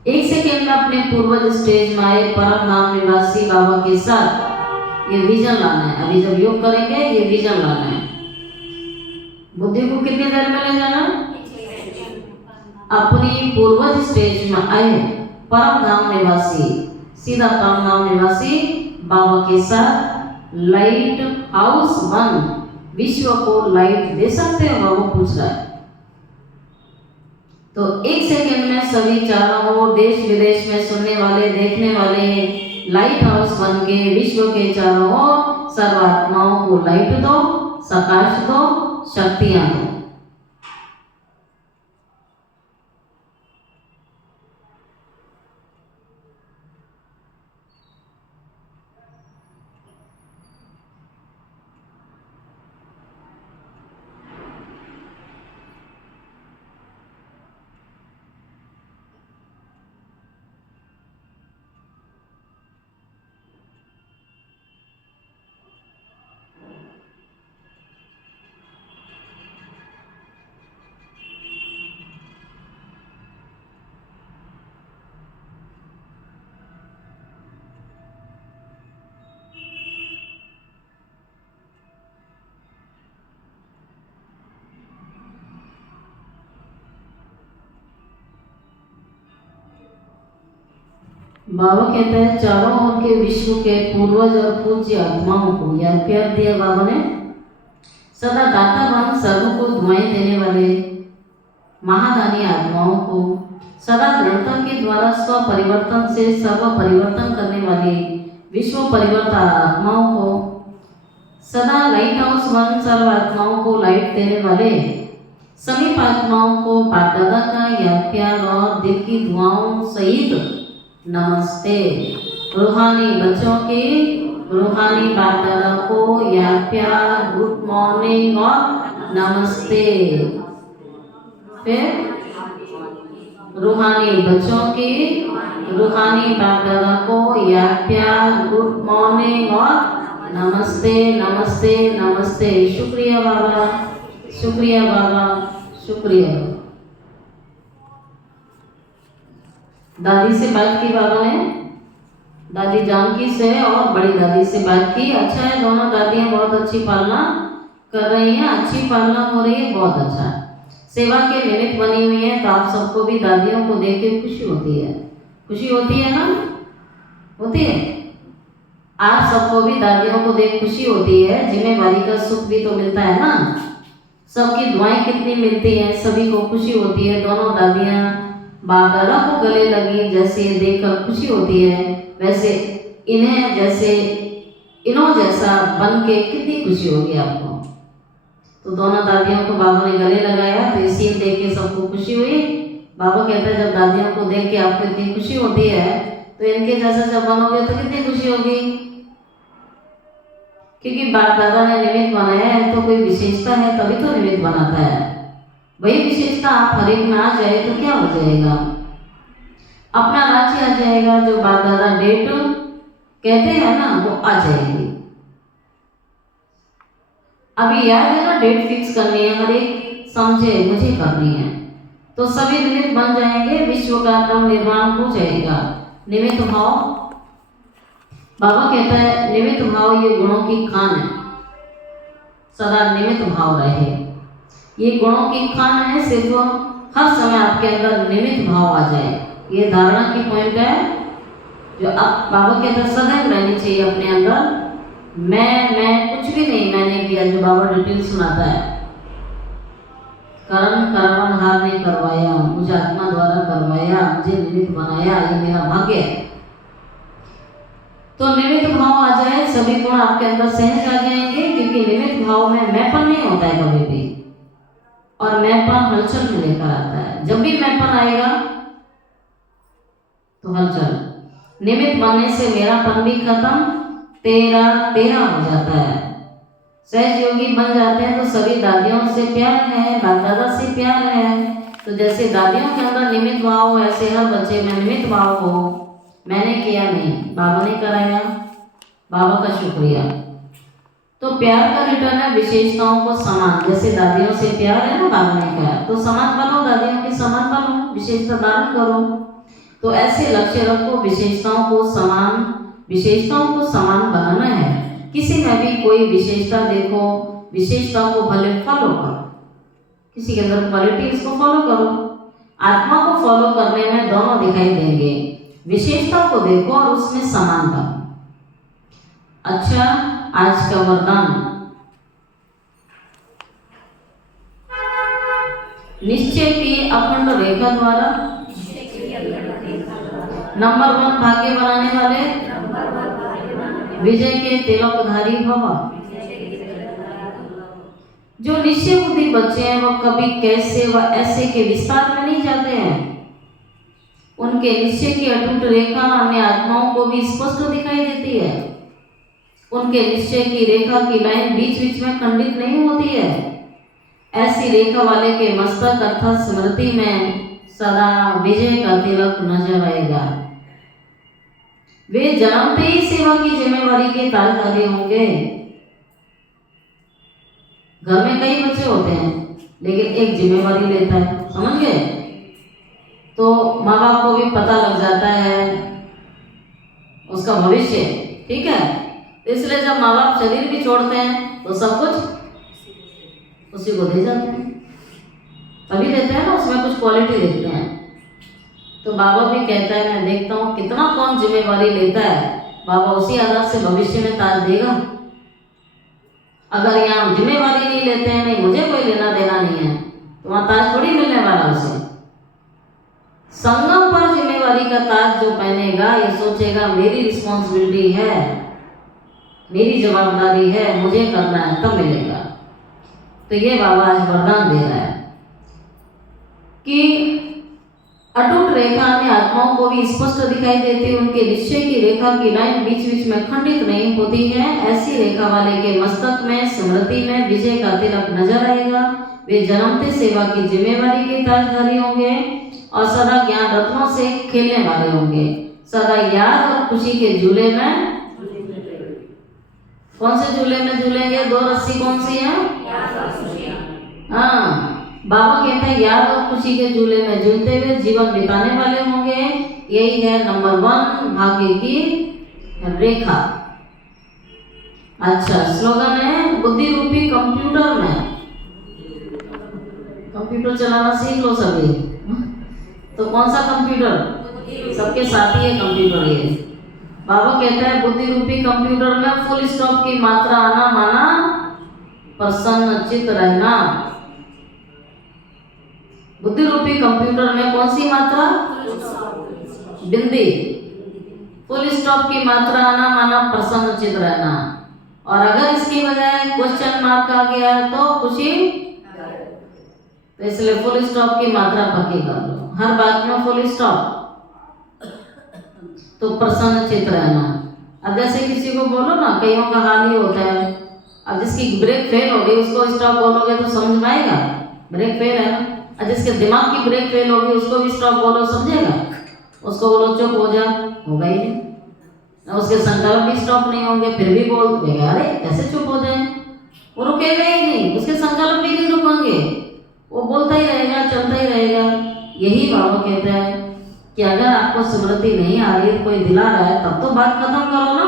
1 सेकेंड में अपने पूर्वज स्टेज में आए परम धाम निवासी बाबा के साथ ये विजन लाना है। अभी जब योग करेंगे ये विजन लाना है। बुद्धि को कितनी देर में ले जाना, अपनी पूर्वज स्टेज में आए परम धाम निवासी, सीधा परम धाम निवासी बाबा के साथ लाइट हाउस 1 विश्व को लाइट दे सकते हो, बाबा पूछ रहा है। तो 1 सेकेंड में सभी चारों ओर देश विदेश में सुनने वाले देखने वाले लाइट हाउस बन के विश्व के चारों ओर सर्वात्माओं को लाइट दो, प्रकाश दो, शक्तियां दो। बाबा कहते हैं चारों ओर के विश्व के पूर्वज और पूज्य आत्माओं को यह प्यार दिया बाबा ने, सदा दातावान सर्व को दुआएं देने वाले महादानी आत्माओं को, सदा दृढ़ता के द्वारा स्व परिवर्तन से सर्व परिवर्तन करने वाली विश्व परिवर्तन आत्माओं को, सदा लाइट हाउस 1 सर्व आत्माओं को लाइट देने वाले समीप आत्माओं को बाप दादा का यह प्यार और दिल की दुआओं सहित नमस्ते। रूहानी बच्चों की रूहानी बाप दादा को यह प्यार, गुड मॉर्निंग और नमस्ते। फिर रूहानी बच्चों की रूहानी बाप दादा को यह प्यार, गुड मॉर्निंग और नमस्ते नमस्ते नमस्ते। शुक्रिया बाबा, शुक्रिया बाबा, शुक्रिया। दादी से बात की बाबा ने, दादी जानकी से और बड़ी दादी से बात की। अच्छा है, दोनों दादियाँ बहुत अच्छी पालना कर रही हैं, अच्छी पालना हो रही है, बहुत अच्छा है, सेवा के निमित्त बनी हुई है। तो आप सबको भी दादियों को देख के खुशी होती है, खुशी होती है ना, होती है। आप सबको भी दादियों को देख खुशी होती है, जिम्मेवारी का सुख भी तो मिलता है ना। सबकी दुआएं कितनी मिलती हैं, सभी को खुशी होती है। दोनों दादियाँ बाप दादा को गले लगी, जैसे देखकर खुशी होती है, वैसे इन्हों जैसा बन के कितनी खुशी होगी आपको। तो दोनों दादियों को बाबा ने गले लगाया, तो ये सीन देख के सबको खुशी हुई। बाबा कहता है जब दादियों को देख के आपको इतनी खुशी होती है, तो इनके जैसा जब बनोगे तो कितनी खुशी होगी। क्योंकि बाप दादा ने निमित्त बनाया है, तो कोई विशेषता है तभी तो निमित्त बनाता है। वही विशेषता आप हर एक में आ जाए तो क्या हो जाएगा, अपना राज्य आ जाएगा। जो बाप दादा डेट कहते हैं ना, वो आ जाएगी। अभी याद है ना, डेट फिक्स करनी है, हर एक समझे मुझे करनी है, तो सभी निमित्त बन जाएंगे, विश्व का नव निर्माण हो जाएगा। निमित्त भाव, बाबा कहता है निमित्त भाव ये गुणों की खान है, सदा निमित्त भाव रहे। ये गुणों की खान है, सिर्फ हर समय आपके अंदर निमित्त भाव आ जाए, ये धारणा की पॉइंट है जो आप बाबा कहते हैं सदैव रहनी चाहिए अपने अंदर। मैं कुछ भी नहीं मैंने किया, जो बाबा डिटेल सुनाता है। कारण हार ने करवाया, मुझे आत्मा द्वारा करवाया, मुझे निमित्त बनाया, ये मेरा भाग्य है। तो निमित्त भाव आ जाए, सभी गुण आपके अंदर सहज आ जाएंगे, क्योंकि निमित्त भाव में मैंपन नहीं होता है कभी भी, और मैंपन हलचल में लेकर आता है। जब भी मैंपन आएगा तो हलचल, निमित्त बनने से मेरापन भी खत्म, तेरा हो जाता है। सहज योगी बन जाते हैं तो सभी दादियों से प्यार है, बाप दादा से प्यार है। तो जैसे दादियों के अंदर निमित्त भाव हो, ऐसे हर बच्चे में निमित्त भाव हो। मैंने किया नहीं, बाबा ने कराया, बाबा का शुक्रिया। तो प्यार का रिटर्न है विशेषताओं को समान, जैसे दादियों से प्यार है ना, बाबा ने कहा, तो समान बनो, दादियों के समान बनो, विशेषता धारण करो। तो ऐसे लक्ष्य रखो, विशेषताओं को समान बनाना है। किसी में भी कोई विशेषता देखो, विशेषता को भले फॉलो करो, किसी के अंदर क्वालिटी इसको फॉलो करो। आत्मा को फॉलो करने में दोनों दिखाई देंगे, विशेषता को देखो और उसमें समानता। अच्छा, आज का वरदान, निश्चय की अखंड रेखा द्वारा नंबर 1 भाग्य बनाने वाले विजय के तिलकधारी भव। जो निश्चय बुद्धि बच्चे हैं, वह कभी कैसे व ऐसे के विस्तार में नहीं जाते हैं। उनके निश्चय की अटूट रेखा अन्य आत्माओं को भी स्पष्ट दिखाई देती है। उनके निश्चय की रेखा की लाइन बीच बीच में खंडित नहीं होती है। ऐसी रेखा वाले के मस्तक अर्थात स्मृति में सदा विजय का तिलक नजर आएगा। वे जन्मते ही सेवा की जिम्मेवारी के ताजधारी होंगे। घर में कई बच्चे होते हैं, लेकिन एक जिम्मेवारी लेता है, समझ गए? तो माँ बाप को भी पता लग जाता है उसका भविष्य, ठीक है? इसलिए जब माँ बाप शरीर भी छोड़ते हैं तो सब कुछ उसी को दे जाते हैं, तभी देते हैं ना, उसमें कुछ क्वालिटी देखते हैं। तो बाबा भी कहता है, मैं देखता हूँ कितना कौन जिम्मेवारी लेता है, बाबा उसी आधार से भविष्य में ताज देगा। अगर यहाँ जिम्मेवारी नहीं लेते हैं, नहीं मुझे कोई लेना देना नहीं है, तो वहाँ ताज थोड़ी मिलने वाला उसे। संगम पर जिम्मेवारी का ताज जो पहनेगा, ये सोचेगा मेरी रिस्पॉन्सिबिलिटी है, मेरी जवाबदारी है, मुझे करना है, तब मिलेगा। तो ये बाबा आज वरदान दे रहा है कि अटूट रेखा अन्य आत्माओं को भी स्पष्ट दिखाई देती है। उनके निश्चय की रेखा की लाइन बीच बीच में खंडित नहीं होती है। ऐसी रेखा वाले के मस्तक में स्मृति में विजय का तिलक नजर आएगा। वे जन्मते सेवा की जिम्मेवारी के ताजधारी होंगे और सदा ज्ञान रत्नों से खेलने वाले होंगे। सदा याद और खुशी के झूले में, कौन से झूले में झूलेंगे? 2 रस्सी कौन सी है? हाँ, बाबा कहते हैं याद और खुशी के झूले में झूलते हुए जीवन बिताने वाले होंगे। यही है नंबर 1 भाग्य की रेखा। अच्छा, स्लोगन है बुद्धि रूपी कंप्यूटर में, कंप्यूटर चलाना सीख लो सभी। तो कौन सा कंप्यूटर? सबके साथ ही है कंप्यूटर। ये बाबा कहता है बुद्धि रूपी कंप्यूटर में फुल स्टॉप की मात्रा आना माना, प्रसन्न चित्त रहना, बुद्धि रूपी कंप्यूटर में कौन सी मात्रा? बिंदी। फुल स्टॉप की मात्रा आना माना प्रसन्नचित रहना, और अगर इसकी बजाय क्वेश्चन मार्क आ गया तो खुशी, तो इसलिए फुल स्टॉप की मात्रा पक्की कर लो, हर बात में फुल स्टॉप, तो प्रसन्नचित रहना। अब जैसे किसी को बोलो ना, कईयों का हाल ही होता है, अब जिसकी ब्रेक फेल हो गई उसको स्टॉप बोलोगे तो समझ में आएगा? ब्रेक फेल है ना। और जिसके दिमाग की ब्रेक फेल होगी उसको भी स्टॉप बोलो, समझेगा? उसको बोलो चुप हो जा, होगा ही नहीं। उसके संकल्प भी स्टॉप नहीं होंगे, फिर भी बोल देगा अरे कैसे चुप हो जाए, वो रुकेगा ही नहीं, उसके संकल्प भी नहीं रुकेंगे, वो बोलता ही रहेगा, चलता ही रहेगा। यही बाबा कहता है कि अगर आपको स्मृति नहीं आ रही, कोई दिला रहा है, तब तो बात खत्म करो ना।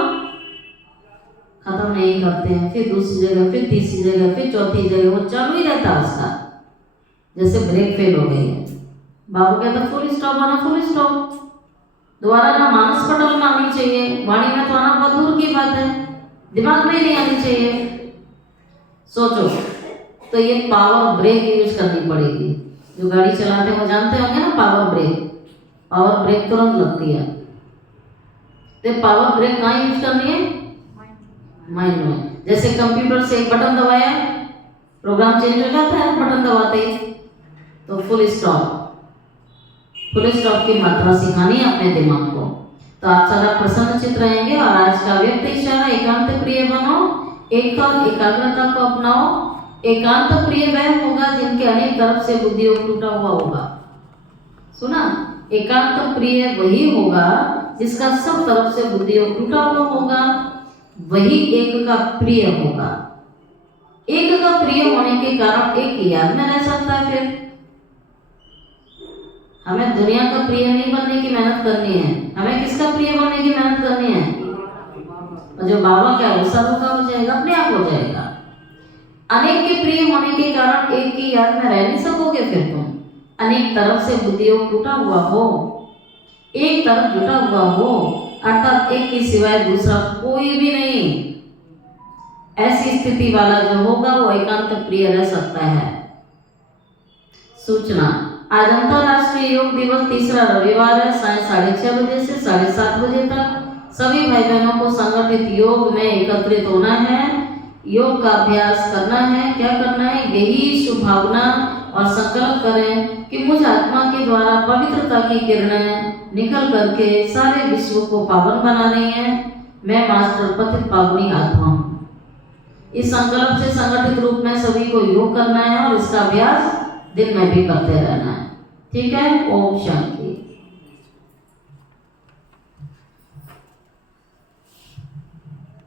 खत्म नहीं करते हैं, फिर दूसरी जगह, फिर तीसरी जगह, फिर चौथी जगह, वो चालू ही रहता है उसका, जैसे ब्रेक फेल हो गई है। बाबा कहता फुल स्टॉप आना, फुल स्टॉप। दोबारा ना मानस पटल में आनी चाहिए, वाणी में तो आना बहुत दूर की बात है, दिमाग में ही नहीं आनी चाहिए। सोचो, तो ये पावर ब्रेक यूज करनी पड़ेगी। जो गाड़ी चलाते हैं वो जानते होंगे ना पावर ब्रेक, पावर ब्रेक तुरंत लगती है। तो पावर ब्रेक कहाँ यूज करनी है? माइंड में। जैसे कंप्यूटर से एक बटन दबाया, प्रोग्राम चेंज हो जाता है बटन दबाते ही, तो फुल स्टॉप, फुल स्टॉप की मात्रा सिखानी है अपने दिमाग को, तो आप सदा प्रसन्नचित रहेंगे। और आज का व्यक्त इशारा एकांत प्रिय बनो, एक और एकाग्रता को अपनाओ। एकांत प्रिय वह होगा जिनके अनेक तरफ से बुद्धि योग टूटा हुआ होगा। सुना? एकांत प्रिय वही होगा जिसका सब तरफ से बुद्धि योग टूटा हुआ होगा, वही एक का प्रिय होगा। एक का प्रिय होने के कारण एक की याद में रह सकता है। फिर हमें दुनिया का प्रिय नहीं बनने की मेहनत करनी है, हमें किसका प्रिय बनने की मेहनत करनी है? और जो बाबा का है वो सर्व का हो जाएगा, अपने आप हो जाएगा। अनेक के प्रिय होने के कारण एक की याद में रह नहीं सकोगे। फिर तुम अनेक तरफ से बुद्धि योग टूटा हुआ हो, एक तरफ जुटा हुआ हो, अर्थात एक के सिवाय दूसरा कोई भी नहीं, ऐसी स्थिति वाला जो होगा वो एकांत प्रिय रह सकता है। सूचना, आज अंतरराष्ट्रीय योग दिवस तीसरा रविवार है, साय 6:30 बजे से 7:30 बजे तक सभी भाई बहनों को संगठित योग में एकत्रित होना है, योग का अभ्यास करना है। क्या करना है? यही शुभ भावना और संकल्प करें कि मुझ आत्मा के द्वारा पवित्रता की किरणें निकल करके सारे विश्व को पावन बना रही हैं। मैं मास्टर पतित पावनी आत्मा हूँ। इस संकल्प से संगठित रूप में सभी को योग करना है और इसका अभ्यास दिन में भी करते रहना है। ठीक है? ओम शांति।